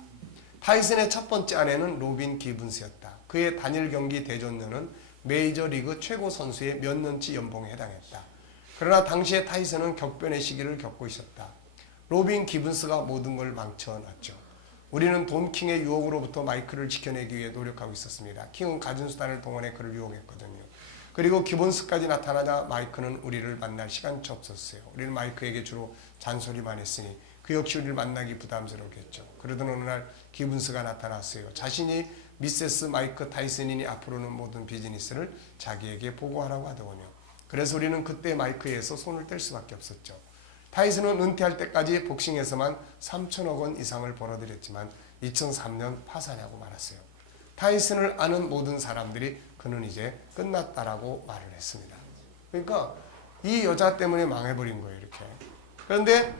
타이슨의 첫 번째 아내는 로빈 기븐스였다. 그의 단일 경기 대전녀는 메이저리그 최고 선수의 몇 년치 연봉에 해당했다. 그러나 당시에 타이슨은 격변의 시기를 겪고 있었다. 로빈 기븐스가 모든 걸 망쳐놨죠. 우리는 돈 킹의 유혹으로부터 마이크를 지켜내기 위해 노력하고 있었습니다. 킹은 가진 수단을 동원해 그를 유혹했거든요. 그리고 기본스까지 나타나자 마이크는 우리를 만날 시간차 없었어요. 우리는 마이크에게 주로 잔소리만 했으니 그 역시 우리를 만나기 부담스럽겠죠. 그러던 어느 날 기분스가 나타났어요. 자신이 미세스 마이크 타이슨이니 앞으로는 모든 비즈니스를 자기에게 보고하라고 하더군요. 그래서 우리는 그때 마이크에서 손을 뗄 수밖에 없었죠. 타이슨은 은퇴할 때까지 복싱에서만 3천억 원 이상을 벌어들였지만 2003년 파산하고 말았어요. 타이슨을 아는 모든 사람들이 그는 이제 끝났다라고 말을 했습니다. 그러니까 이 여자 때문에 망해버린 거예요, 이렇게. 그런데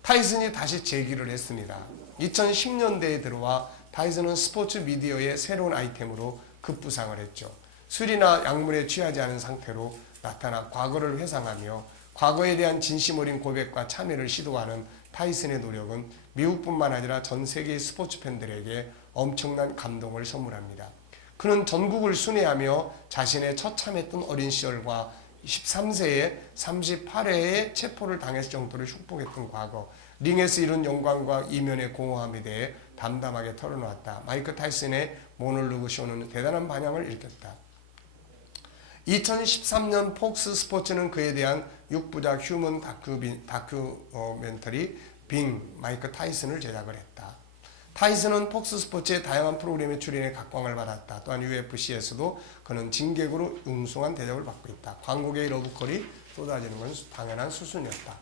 타이슨이 다시 재기를 했습니다. 2010년대에 들어와 타이슨은 스포츠 미디어의 새로운 아이템으로 급부상을 했죠. 술이나 약물에 취하지 않은 상태로 나타나 과거를 회상하며 과거에 대한 진심 어린 고백과 참여를 시도하는 타이슨의 노력은 미국뿐만 아니라 전 세계의 스포츠 팬들에게 엄청난 감동을 선물합니다. 그는 전국을 순회하며 자신의 처참했던 어린 시절과 13세에 38회의 체포를 당했을 정도로 흉폭했던 과거, 링에서 이룬 영광과 이면의 공허함에 대해 담담하게 털어놓았다. 마이크 타이슨의 모놀로그 쇼는 대단한 반향을 일으켰다. 2013년 폭스 스포츠는 그에 대한 6부작 휴먼 다큐멘터리 빙 마이크 타이슨을 제작을 했다. 타이슨은 폭스 스포츠의 다양한 프로그램에 출연해 각광을 받았다. 또한 UFC에서도 그는 징객으로 웅숭한 대접을 받고 있다. 광고계의 러브콜이 쏟아지는 건 당연한 수순이었다.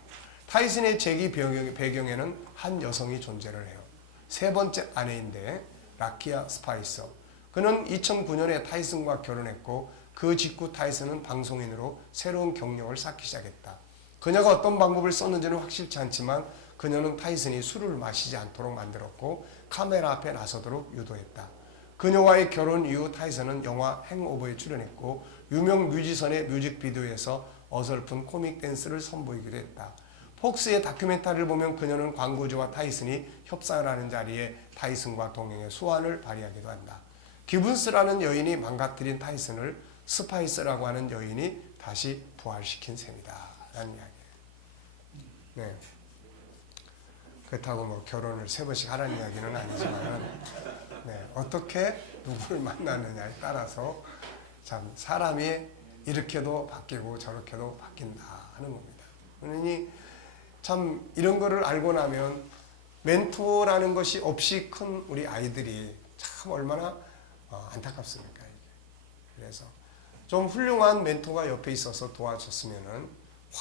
타이슨의 재기 배경에는 한 여성이 존재를 해요. 세 번째 아내인데 라키아 스파이서. 그는 2009년에 타이슨과 결혼했고 그 직후 타이슨은 방송인으로 새로운 경력을 쌓기 시작했다. 그녀가 어떤 방법을 썼는지는 확실치 않지만 그녀는 타이슨이 술을 마시지 않도록 만들었고 카메라 앞에 나서도록 유도했다. 그녀와의 결혼 이후 타이슨은 영화 행오버에 출연했고 유명 뮤지션의 뮤직비디오에서 어설픈 코믹 댄스를 선보이기도 했다. 폭스의 다큐멘터리를 보면 그녀는 광고주와 타이슨이 협상을 하는 자리에 타이슨과 동행해 수완을 발휘하기도 한다. 기분스라는 여인이 망가뜨린 타이슨을 스파이스라고 하는 여인이 다시 부활시킨 셈이다 라는 이야기예요. 네. 그렇다고 뭐 결혼을 3번씩 하라는 이야기는 아니지만 네. 어떻게 누구를 만나느냐에 따라서 참 사람이 이렇게도 바뀌고 저렇게도 바뀐다 하는 겁니다. 그러니 참 이런 거를 알고 나면 멘토라는 것이 없이 큰 우리 아이들이 참 얼마나 안타깝습니까? 이게. 그래서 좀 훌륭한 멘토가 옆에 있어서 도와줬으면은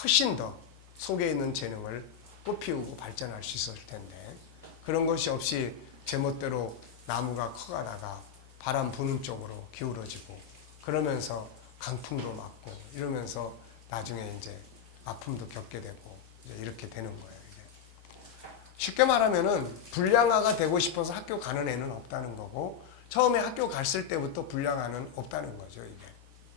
훨씬 더 속에 있는 재능을 꽃피우고 발전할 수 있었을 텐데 그런 것이 없이 제멋대로 나무가 커가다가 바람 부는 쪽으로 기울어지고 그러면서 강풍도 맞고 이러면서 나중에 이제 아픔도 겪게 되고 이제 이렇게 되는 거예요. 이게. 쉽게 말하면은 불량아가 되고 싶어서 학교 가는 애는 없다는 거고 처음에 학교 갔을 때부터 불량아는 없다는 거죠. 이게.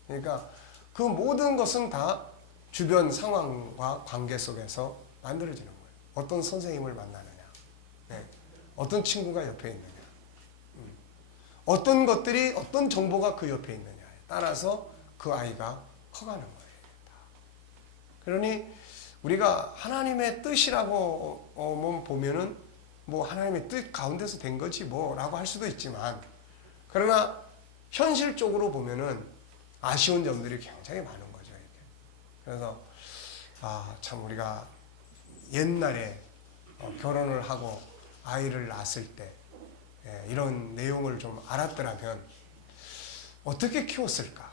그러니까 그 모든 것은 다 주변 상황과 관계 속에서 만들어지는 거예요. 어떤 선생님을 만나느냐, 네. 어떤 친구가 옆에 있느냐, 어떤 것들이 어떤 정보가 그 옆에 있느냐에 따라서 그 아이가 커가는 거예요. 그러니 우리가 하나님의 뜻이라고 보면은 뭐 하나님의 뜻 가운데서 된 거지 뭐라고 할 수도 있지만 그러나 현실적으로 보면은 아쉬운 점들이 굉장히 많은 거죠. 이게. 그래서 참 우리가 옛날에 결혼을 하고 아이를 낳았을 때 이런 내용을 좀 알았더라면 어떻게 키웠을까?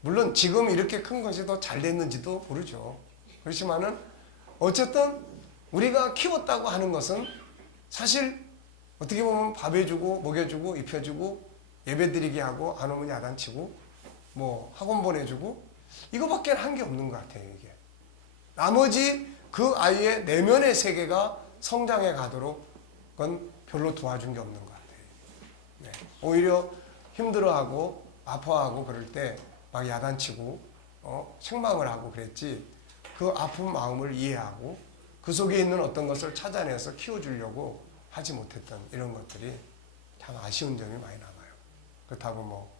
물론 지금 이렇게 큰 것이 더 잘 됐는지도 모르죠. 그렇지만은 어쨌든 우리가 키웠다고 하는 것은 사실 어떻게 보면 밥 해주고 먹여주고 입혀주고 예배드리게 하고 안 오면 야단치고 뭐 학원 보내주고 이거밖에 한 게 없는 것 같아요. 이게 나머지 그 아이의 내면의 세계가 성장해 가도록 그건 별로 도와준 게 없는 것 같아요. 네. 오히려 힘들어하고 아파하고 그럴 때 막 야단치고 책망을 하고 그랬지 그 아픈 마음을 이해하고 그 속에 있는 어떤 것을 찾아내서 키워주려고 하지 못했던 이런 것들이 참 아쉬운 점이 많이 남아요. 그렇다고 뭐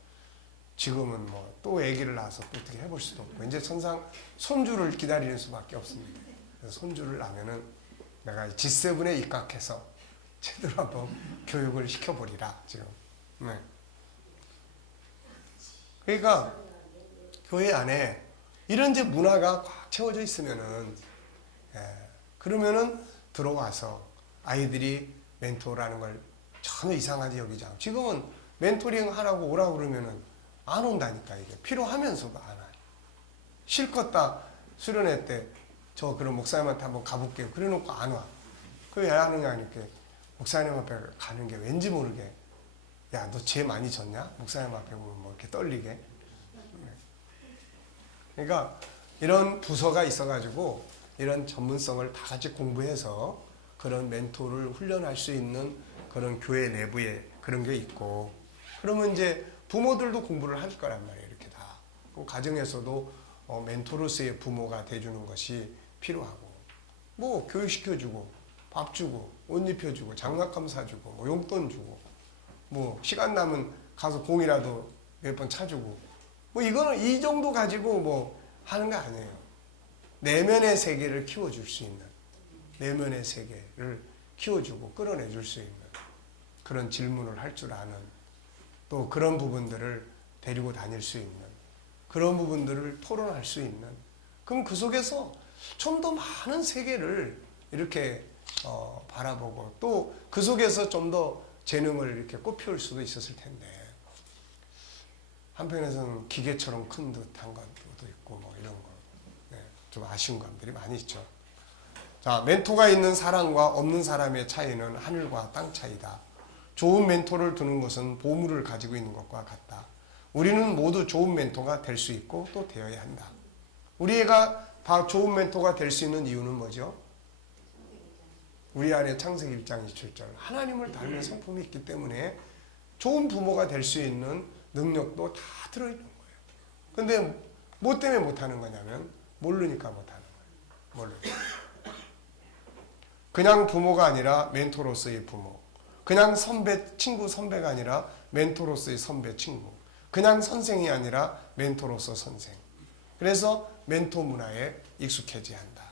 지금은 뭐 또 아기를 낳아서 또 어떻게 해볼 수도 없고 이제 천상 손주를 기다리는 수밖에 없습니다. 그래서 손주를 낳으면은 내가 G7에 입각해서 제대로 한번 교육을 시켜보리라 지금. 네. 그러니까 교회 안에 이런 이제 문화가 꽉 채워져 있으면은 그러면은 들어와서 아이들이 멘토라는 걸 전혀 이상하게 여기지 않고 지금은 멘토링 하라고 오라고 그러면은 안 온다니까 이게 필요하면서도 안 와요. 실컷 다 수련회 때 저 그런 목사님한테 한번 가볼게요. 그래놓고 안 와. 그 왜 하느냐 이렇게 목사님 앞에 가는 게 왠지 모르게 야 너 죄 많이 졌냐? 목사님 앞에 보면 뭐 이렇게 떨리게. 그러니까 이런 부서가 있어가지고 이런 전문성을 다 같이 공부해서 그런 멘토를 훈련할 수 있는 그런 교회 내부에 그런 게 있고, 그러면 이제 부모들도 공부를 할 거란 말이에요. 이렇게 다. 그 가정에서도 멘토로서의 부모가 돼주는 것이 필요하고, 뭐 교육시켜주고 밥 주고 옷 입혀주고 장난감 사주고 뭐 용돈 주고 뭐 시간 나면 가서 공이라도 몇 번 차주고, 뭐 이거는 이 정도 가지고 뭐 하는 거 아니에요. 내면의 세계를 키워줄 수 있는, 내면의 세계를 키워주고 끌어내줄 수 있는 그런 질문을 할 줄 아는, 또 그런 부분들을 데리고 다닐 수 있는, 그런 부분들을 토론할 수 있는, 그럼 그 속에서 좀 더 많은 세계를 이렇게 바라보고, 또 그 속에서 좀 더 재능을 이렇게 꽃피울 수도 있었을 텐데, 한편에서는 기계처럼 큰 듯한 것도 있고 뭐 이런 거, 네, 좀 아쉬운 감들이 많이 있죠. 자, 멘토가 있는 사람과 없는 사람의 차이는 하늘과 땅 차이다. 좋은 멘토를 두는 것은 보물을 가지고 있는 것과 같다. 우리는 모두 좋은 멘토가 될 수 있고 또 되어야 한다. 우리가 다 좋은 멘토가 될 수 있는 이유는 뭐죠? 우리 안에 창세기 1장 27절 하나님을 닮은 성품이 있기 때문에 좋은 부모가 될 수 있는 능력도 다 들어있는 거예요. 근데 뭐 때문에 못하는 거냐면 모르니까 못하는 거예요. 모르니까. 그냥 부모가 아니라 멘토로서의 부모, 그냥 선배, 친구 선배가 아니라 멘토로서의 선배, 친구, 그냥 선생이 아니라 멘토로서 선생. 그래서 멘토 문화에 익숙해져야 한다.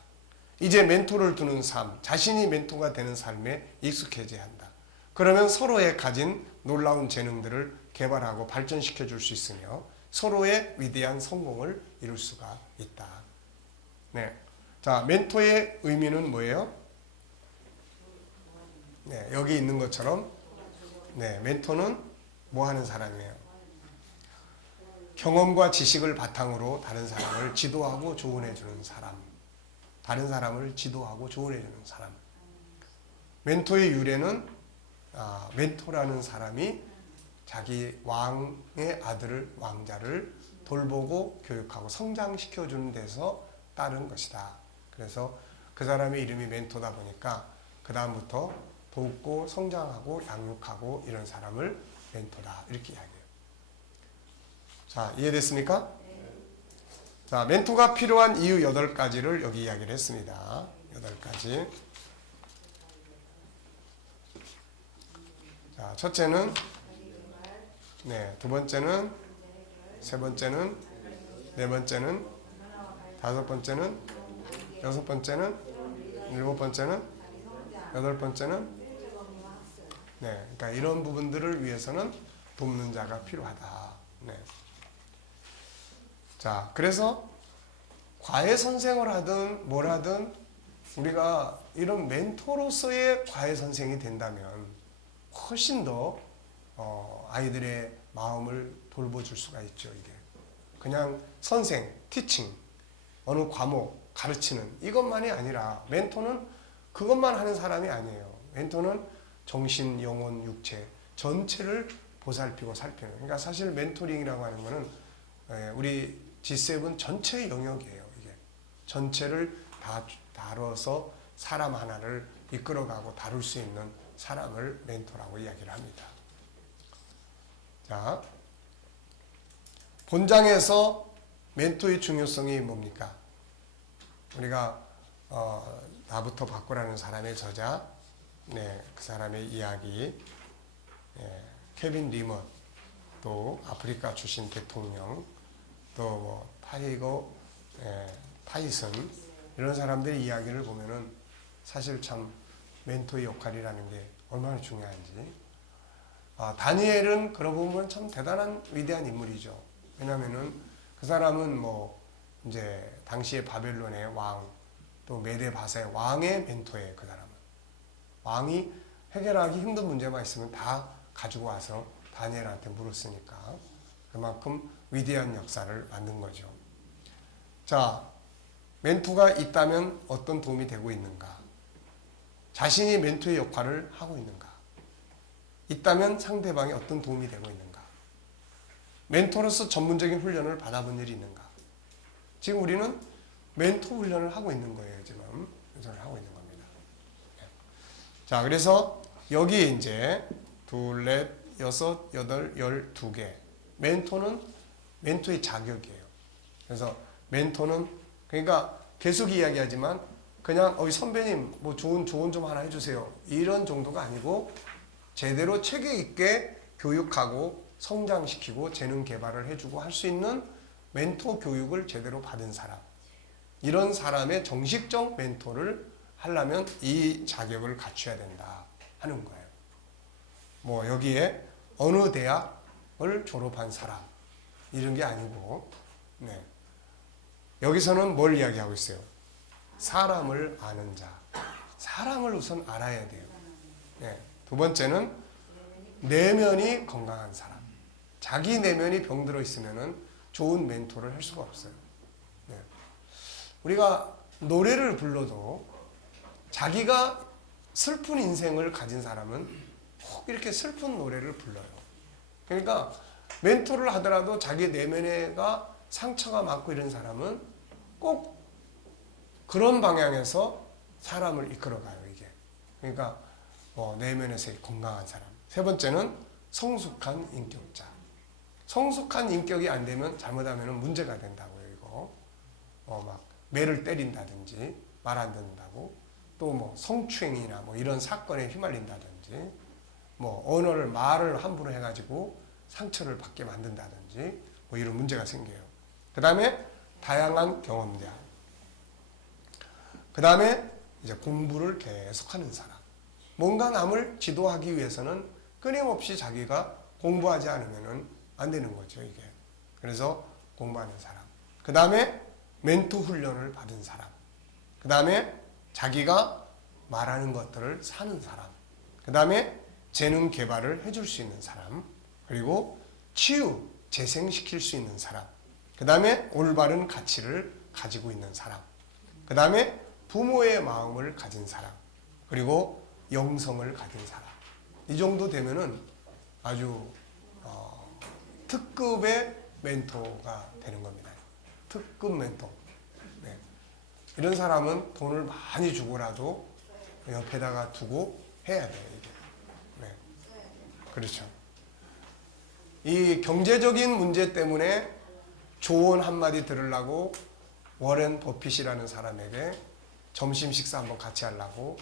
이제 멘토를 두는 삶, 자신이 멘토가 되는 삶에 익숙해져야 한다. 그러면 서로의 가진 놀라운 재능들을 개발하고 발전시켜 줄 수 있으며 서로의 위대한 성공을 이룰 수가 있다. 네. 자, 멘토의 의미는 뭐예요? 네, 여기 있는 것처럼, 네, 멘토는 뭐 하는 사람이에요? 경험과 지식을 바탕으로 다른 사람을 지도하고 조언해 주는 사람. 다른 사람을 지도하고 조언해 주는 사람. 멘토의 유래는 멘토라는 사람이 자기 왕의 아들을, 왕자를 돌보고 교육하고 성장시켜 주는 데서 따른 것이다. 그래서 그 사람의 이름이 멘토다 보니까 그 다음부터 돕고 성장하고 양육하고 이런 사람을 멘토다, 이렇게 이야기해요. 자, 이해됐습니까? 자, 멘토가 필요한 이유 8가지를 여기 이야기를 했습니다. 8가지. 자, 첫째는, 네, 두 번째는, 세 번째는, 네 번째는, 다섯 번째는, 여섯 번째는, 일곱 번째는, 여덟 번째는, 네, 그러니까 이런 부분들을 위해서는 돕는 자가 필요하다. 네. 자, 그래서 과외 선생을 하든 뭘 하든 우리가 이런 멘토로서의 과외 선생이 된다면 훨씬 더 아이들의 마음을 돌봐줄 수가 있죠. 이게 그냥 선생, 티칭, 어느 과목 가르치는 이것만이 아니라 멘토는 그것만 하는 사람이 아니에요. 멘토는 정신, 영혼, 육체 전체를 보살피고 살피는. 그러니까 사실 멘토링이라고 하는 거는 우리 G7 전체의 영역이에요. 이게 전체를 다 다뤄서 사람 하나를 이끌어가고 다룰 수 있는 사람을 멘토라고 이야기를 합니다. 자, 본장에서 멘토의 중요성이 뭡니까? 우리가 나부터 바꾸라는 사람의 저자, 네, 그 사람의 이야기, 케빈 리먼, 또 아프리카 출신 대통령, 또 뭐 타이슨 이런 사람들의 이야기를 보면은 사실 참 멘토의 역할이라는 게 얼마나 중요한지. 다니엘은 그러고 보면 참 대단한 위대한 인물이죠. 왜냐면은 그 사람은 뭐 이제 당시의 바벨론의 왕, 또 메데 바사의 왕의 멘토예요. 그 사람은 왕이 해결하기 힘든 문제만 있으면 다 가지고 와서 다니엘한테 물었으니까 그만큼 위대한 역사를 만든 거죠. 자, 멘토가 있다면 어떤 도움이 되고 있는가? 자신이 멘토의 역할을 하고 있는가? 있다면 상대방이 어떤 도움이 되고 있는가? 멘토로서 전문적인 훈련을 받아본 일이 있는가? 지금 우리는 멘토 훈련을 하고 있는 거예요. 지금 훈련을 하고 있는 겁니다. 자, 그래서 여기 이제 둘, 넷, 여섯, 여덟, 12개. 멘토의 자격이에요. 그래서 멘토는 그러니까 계속 이야기하지만 그냥 선배님 뭐 좋은 좀 하나 해주세요. 이런 정도가 아니고 제대로 체계 있게 교육하고 성장시키고 재능 개발을 해주고 할 수 있는 멘토 교육을 제대로 받은 사람. 이런 사람의 정식적 멘토를 하려면 이 자격을 갖춰야 된다 하는 거예요. 뭐 여기에 어느 대학을 졸업한 사람 이런 게 아니고, 네. 여기서는 뭘 이야기하고 있어요? 사람을 아는 자. 사람을 우선 알아야 돼요. 네. 두 번째는 내면이 건강한 사람. 자기 내면이 병들어 있으면은 좋은 멘토를 할 수가 없어요. 네. 우리가 노래를 불러도 자기가 슬픈 인생을 가진 사람은 꼭 이렇게 슬픈 노래를 불러요. 그러니까 멘토를 하더라도 자기 내면에가 상처가 많고 이런 사람은 꼭 그런 방향에서 사람을 이끌어가요, 이게. 그러니까 내면에서의 건강한 사람. 세 번째는 성숙한 인격자. 성숙한 인격이 안 되면 잘못하면 문제가 된다고요, 이거. 막 매를 때린다든지 말 안 듣는다고, 또 뭐 성추행이나 뭐 이런 사건에 휘말린다든지, 뭐 말을 함부로 해가지고 상처를 받게 만든다든지 뭐 이런 문제가 생겨요. 그 다음에 다양한 경험자. 그 다음에 이제 공부를 계속하는 사람. 뭔가 남을 지도하기 위해서는 끊임없이 자기가 공부하지 않으면 안 되는 거죠, 이게. 그래서 공부하는 사람. 그 다음에 멘토 훈련을 받은 사람. 그 다음에 자기가 말하는 것들을 사는 사람. 그 다음에 재능 개발을 해줄 수 있는 사람. 그리고 치유, 재생시킬 수 있는 사람. 그 다음에 올바른 가치를 가지고 있는 사람. 그 다음에 부모의 마음을 가진 사람. 그리고 영성을 가진 사람. 이 정도 되면은 아주 특급의 멘토가 되는 겁니다. 특급 멘토. 네. 이런 사람은 돈을 많이 주고라도 옆에다가 두고 해야 돼요, 이게. 네. 그렇죠. 이 경제적인 문제 때문에 조언 한마디 들으려고 워렌 버핏이라는 사람에게 점심 식사 한번 같이 하려고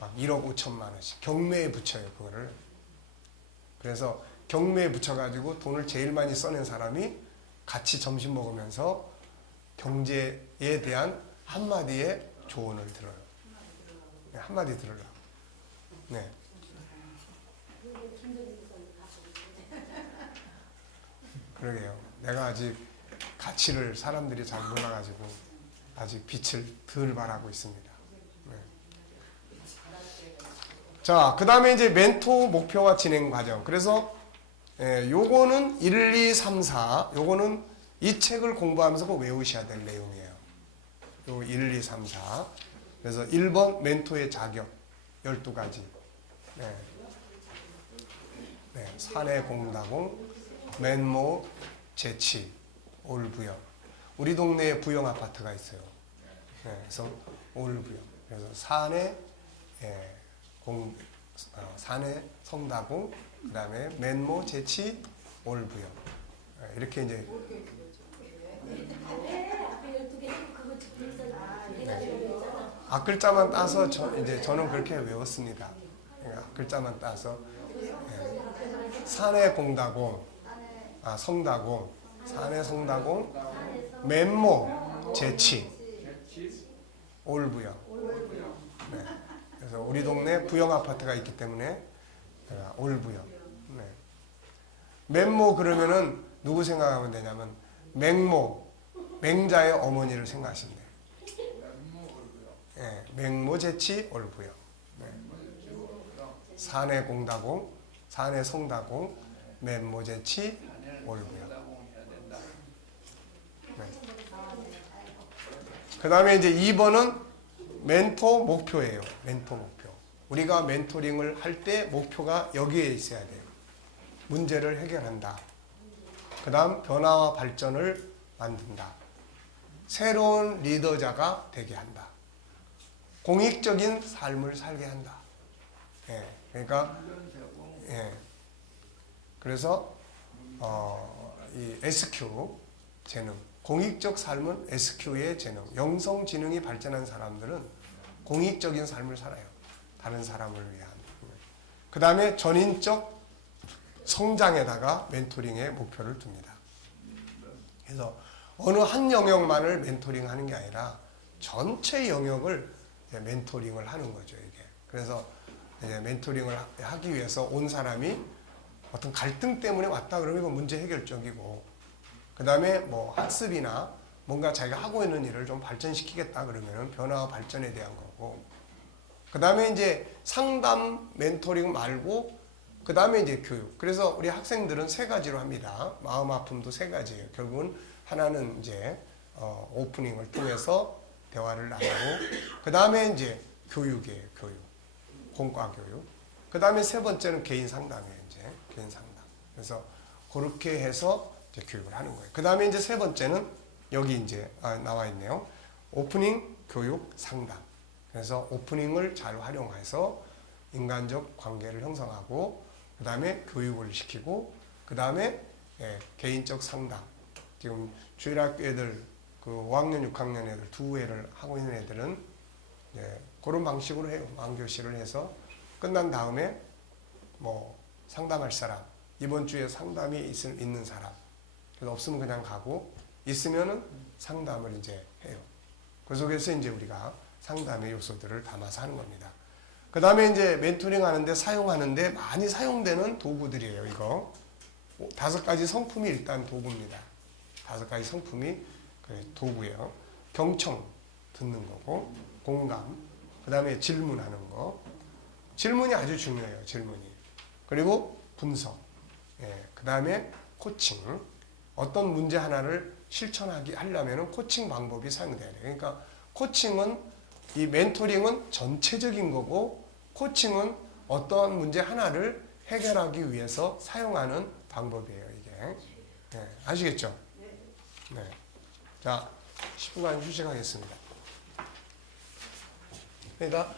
막 1억 5천만 원씩 경매에 붙여요, 그거를. 그래서 경매에 붙여가지고 돈을 제일 많이 써낸 사람이 같이 점심 먹으면서 경제에 대한 한마디의 조언을 들어요. 네, 한마디 들으려고. 네. 그러게요. 내가 아직 가치를 사람들이 잘 몰라가지고 아직 빛을 덜 발하고 있습니다. 네. 자, 그 다음에 이제 멘토 목표와 진행 과정. 그래서 요거는 1, 2, 3, 4. 요거는 이 책을 공부하면서 꼭 외우셔야 될 내용이에요. 요 1, 2, 3, 4. 그래서 1번 멘토의 자격 12가지. 네. 네. 사내 공다공, 맨모, 재치, 올부영. 우리 동네에 부영 아파트가 있어요. 네. 그래서 올부영. 그래서 사내 사내 성다공, 그 다음에 맨모, 재치, 올부영. 이렇게 이제. 앞글자만 따서 저는 그렇게 외웠습니다. 앞글자만 따서. 사내 공다공, 성다공, 사내 성다공, 맨모, 재치, 올부영. 네. 그래서 우리 동네 부영 아파트가 있기 때문에 올부영. 네. 맨모 그러면은 누구 생각하면 되냐면 맹모, 맹자의 어머니를 생각하시면 돼요. 네. 맹모, 재치, 올부영. 네. 사내 공다공, 사내 성다공, 맨모, 재치, 올부영. 네. 그 다음에 이제 2번은 멘토 목표예요. 멘토 목표. 우리가 멘토링을 할 때 목표가 여기에 있어야 돼요. 문제를 해결한다. 그 다음 변화와 발전을 만든다. 새로운 리더자가 되게 한다. 공익적인 삶을 살게 한다. 예, 그러니까 훈련되고 예, 그래서 이 SQ 재능, 공익적 삶은 SQ의 재능, 영성 지능이 발전한 사람들은 공익적인 삶을 살아요. 다른 사람을 위한. 그 다음에 전인적 성장에다가 멘토링의 목표를 둡니다. 그래서 어느 한 영역만을 멘토링하는 게 아니라 전체 영역을 이제 멘토링을 하는 거죠, 이게. 그래서 이제 멘토링을 하기 위해서 온 사람이 어떤 갈등 때문에 왔다 그러면 이건 문제 해결적이고, 그 다음에 뭐 학습이나 뭔가 자기가 하고 있는 일을 좀 발전시키겠다 그러면은 변화와 발전에 대한 거고, 그 다음에 이제 상담 멘토링 말고, 그 다음에 이제 교육. 그래서 우리 학생들은 세 가지로 합니다. 마음 아픔도 세 가지예요. 결국은 하나는 이제 오프닝을 통해서 대화를 나누고, 그 다음에 이제 교육이에요. 교육, 공과 교육. 그 다음에 세 번째는 개인 상담이에요. 이제 개인 상담. 그래서 그렇게 해서 이제 교육을 하는 거예요. 그 다음에 이제 세 번째는 여기 이제 나와 있네요. 오프닝, 교육, 상담. 그래서 오프닝을 잘 활용해서 인간적 관계를 형성하고, 그 다음에 교육을 시키고, 그 다음에 개인적 상담. 지금 주일학교 애들 그 5학년, 6학년 애들 두 회를 하고 있는 애들은 그런 방식으로 해요. 왕교실을 해서 끝난 다음에 뭐 상담할 사람, 이번 주에 상담이 있는 사람, 그래서 없으면 그냥 가고, 있으면은 상담을 이제 해요. 그 속에서 이제 우리가 상담의 요소들을 담아서 하는 겁니다. 그 다음에 이제 멘토링 하는데 사용하는데 많이 사용되는 도구들이에요. 이거 5가지 성품이 일단 도구입니다. 5가지 성품이 도구예요. 경청, 듣는 거고, 공감, 그 다음에 질문하는 거. 질문이 아주 중요해요. 질문이. 그리고 분석, 그 다음에 코칭. 어떤 문제 하나를 실천하게 하려면 코칭 방법이 사용돼야 돼요. 그러니까 코칭은, 이 멘토링은 전체적인 거고, 코칭은 어떠한 문제 하나를 해결하기 위해서 사용하는 방법이에요, 이게. 아시겠죠? 네. 자, 10분간 휴식하겠습니다. 그러니까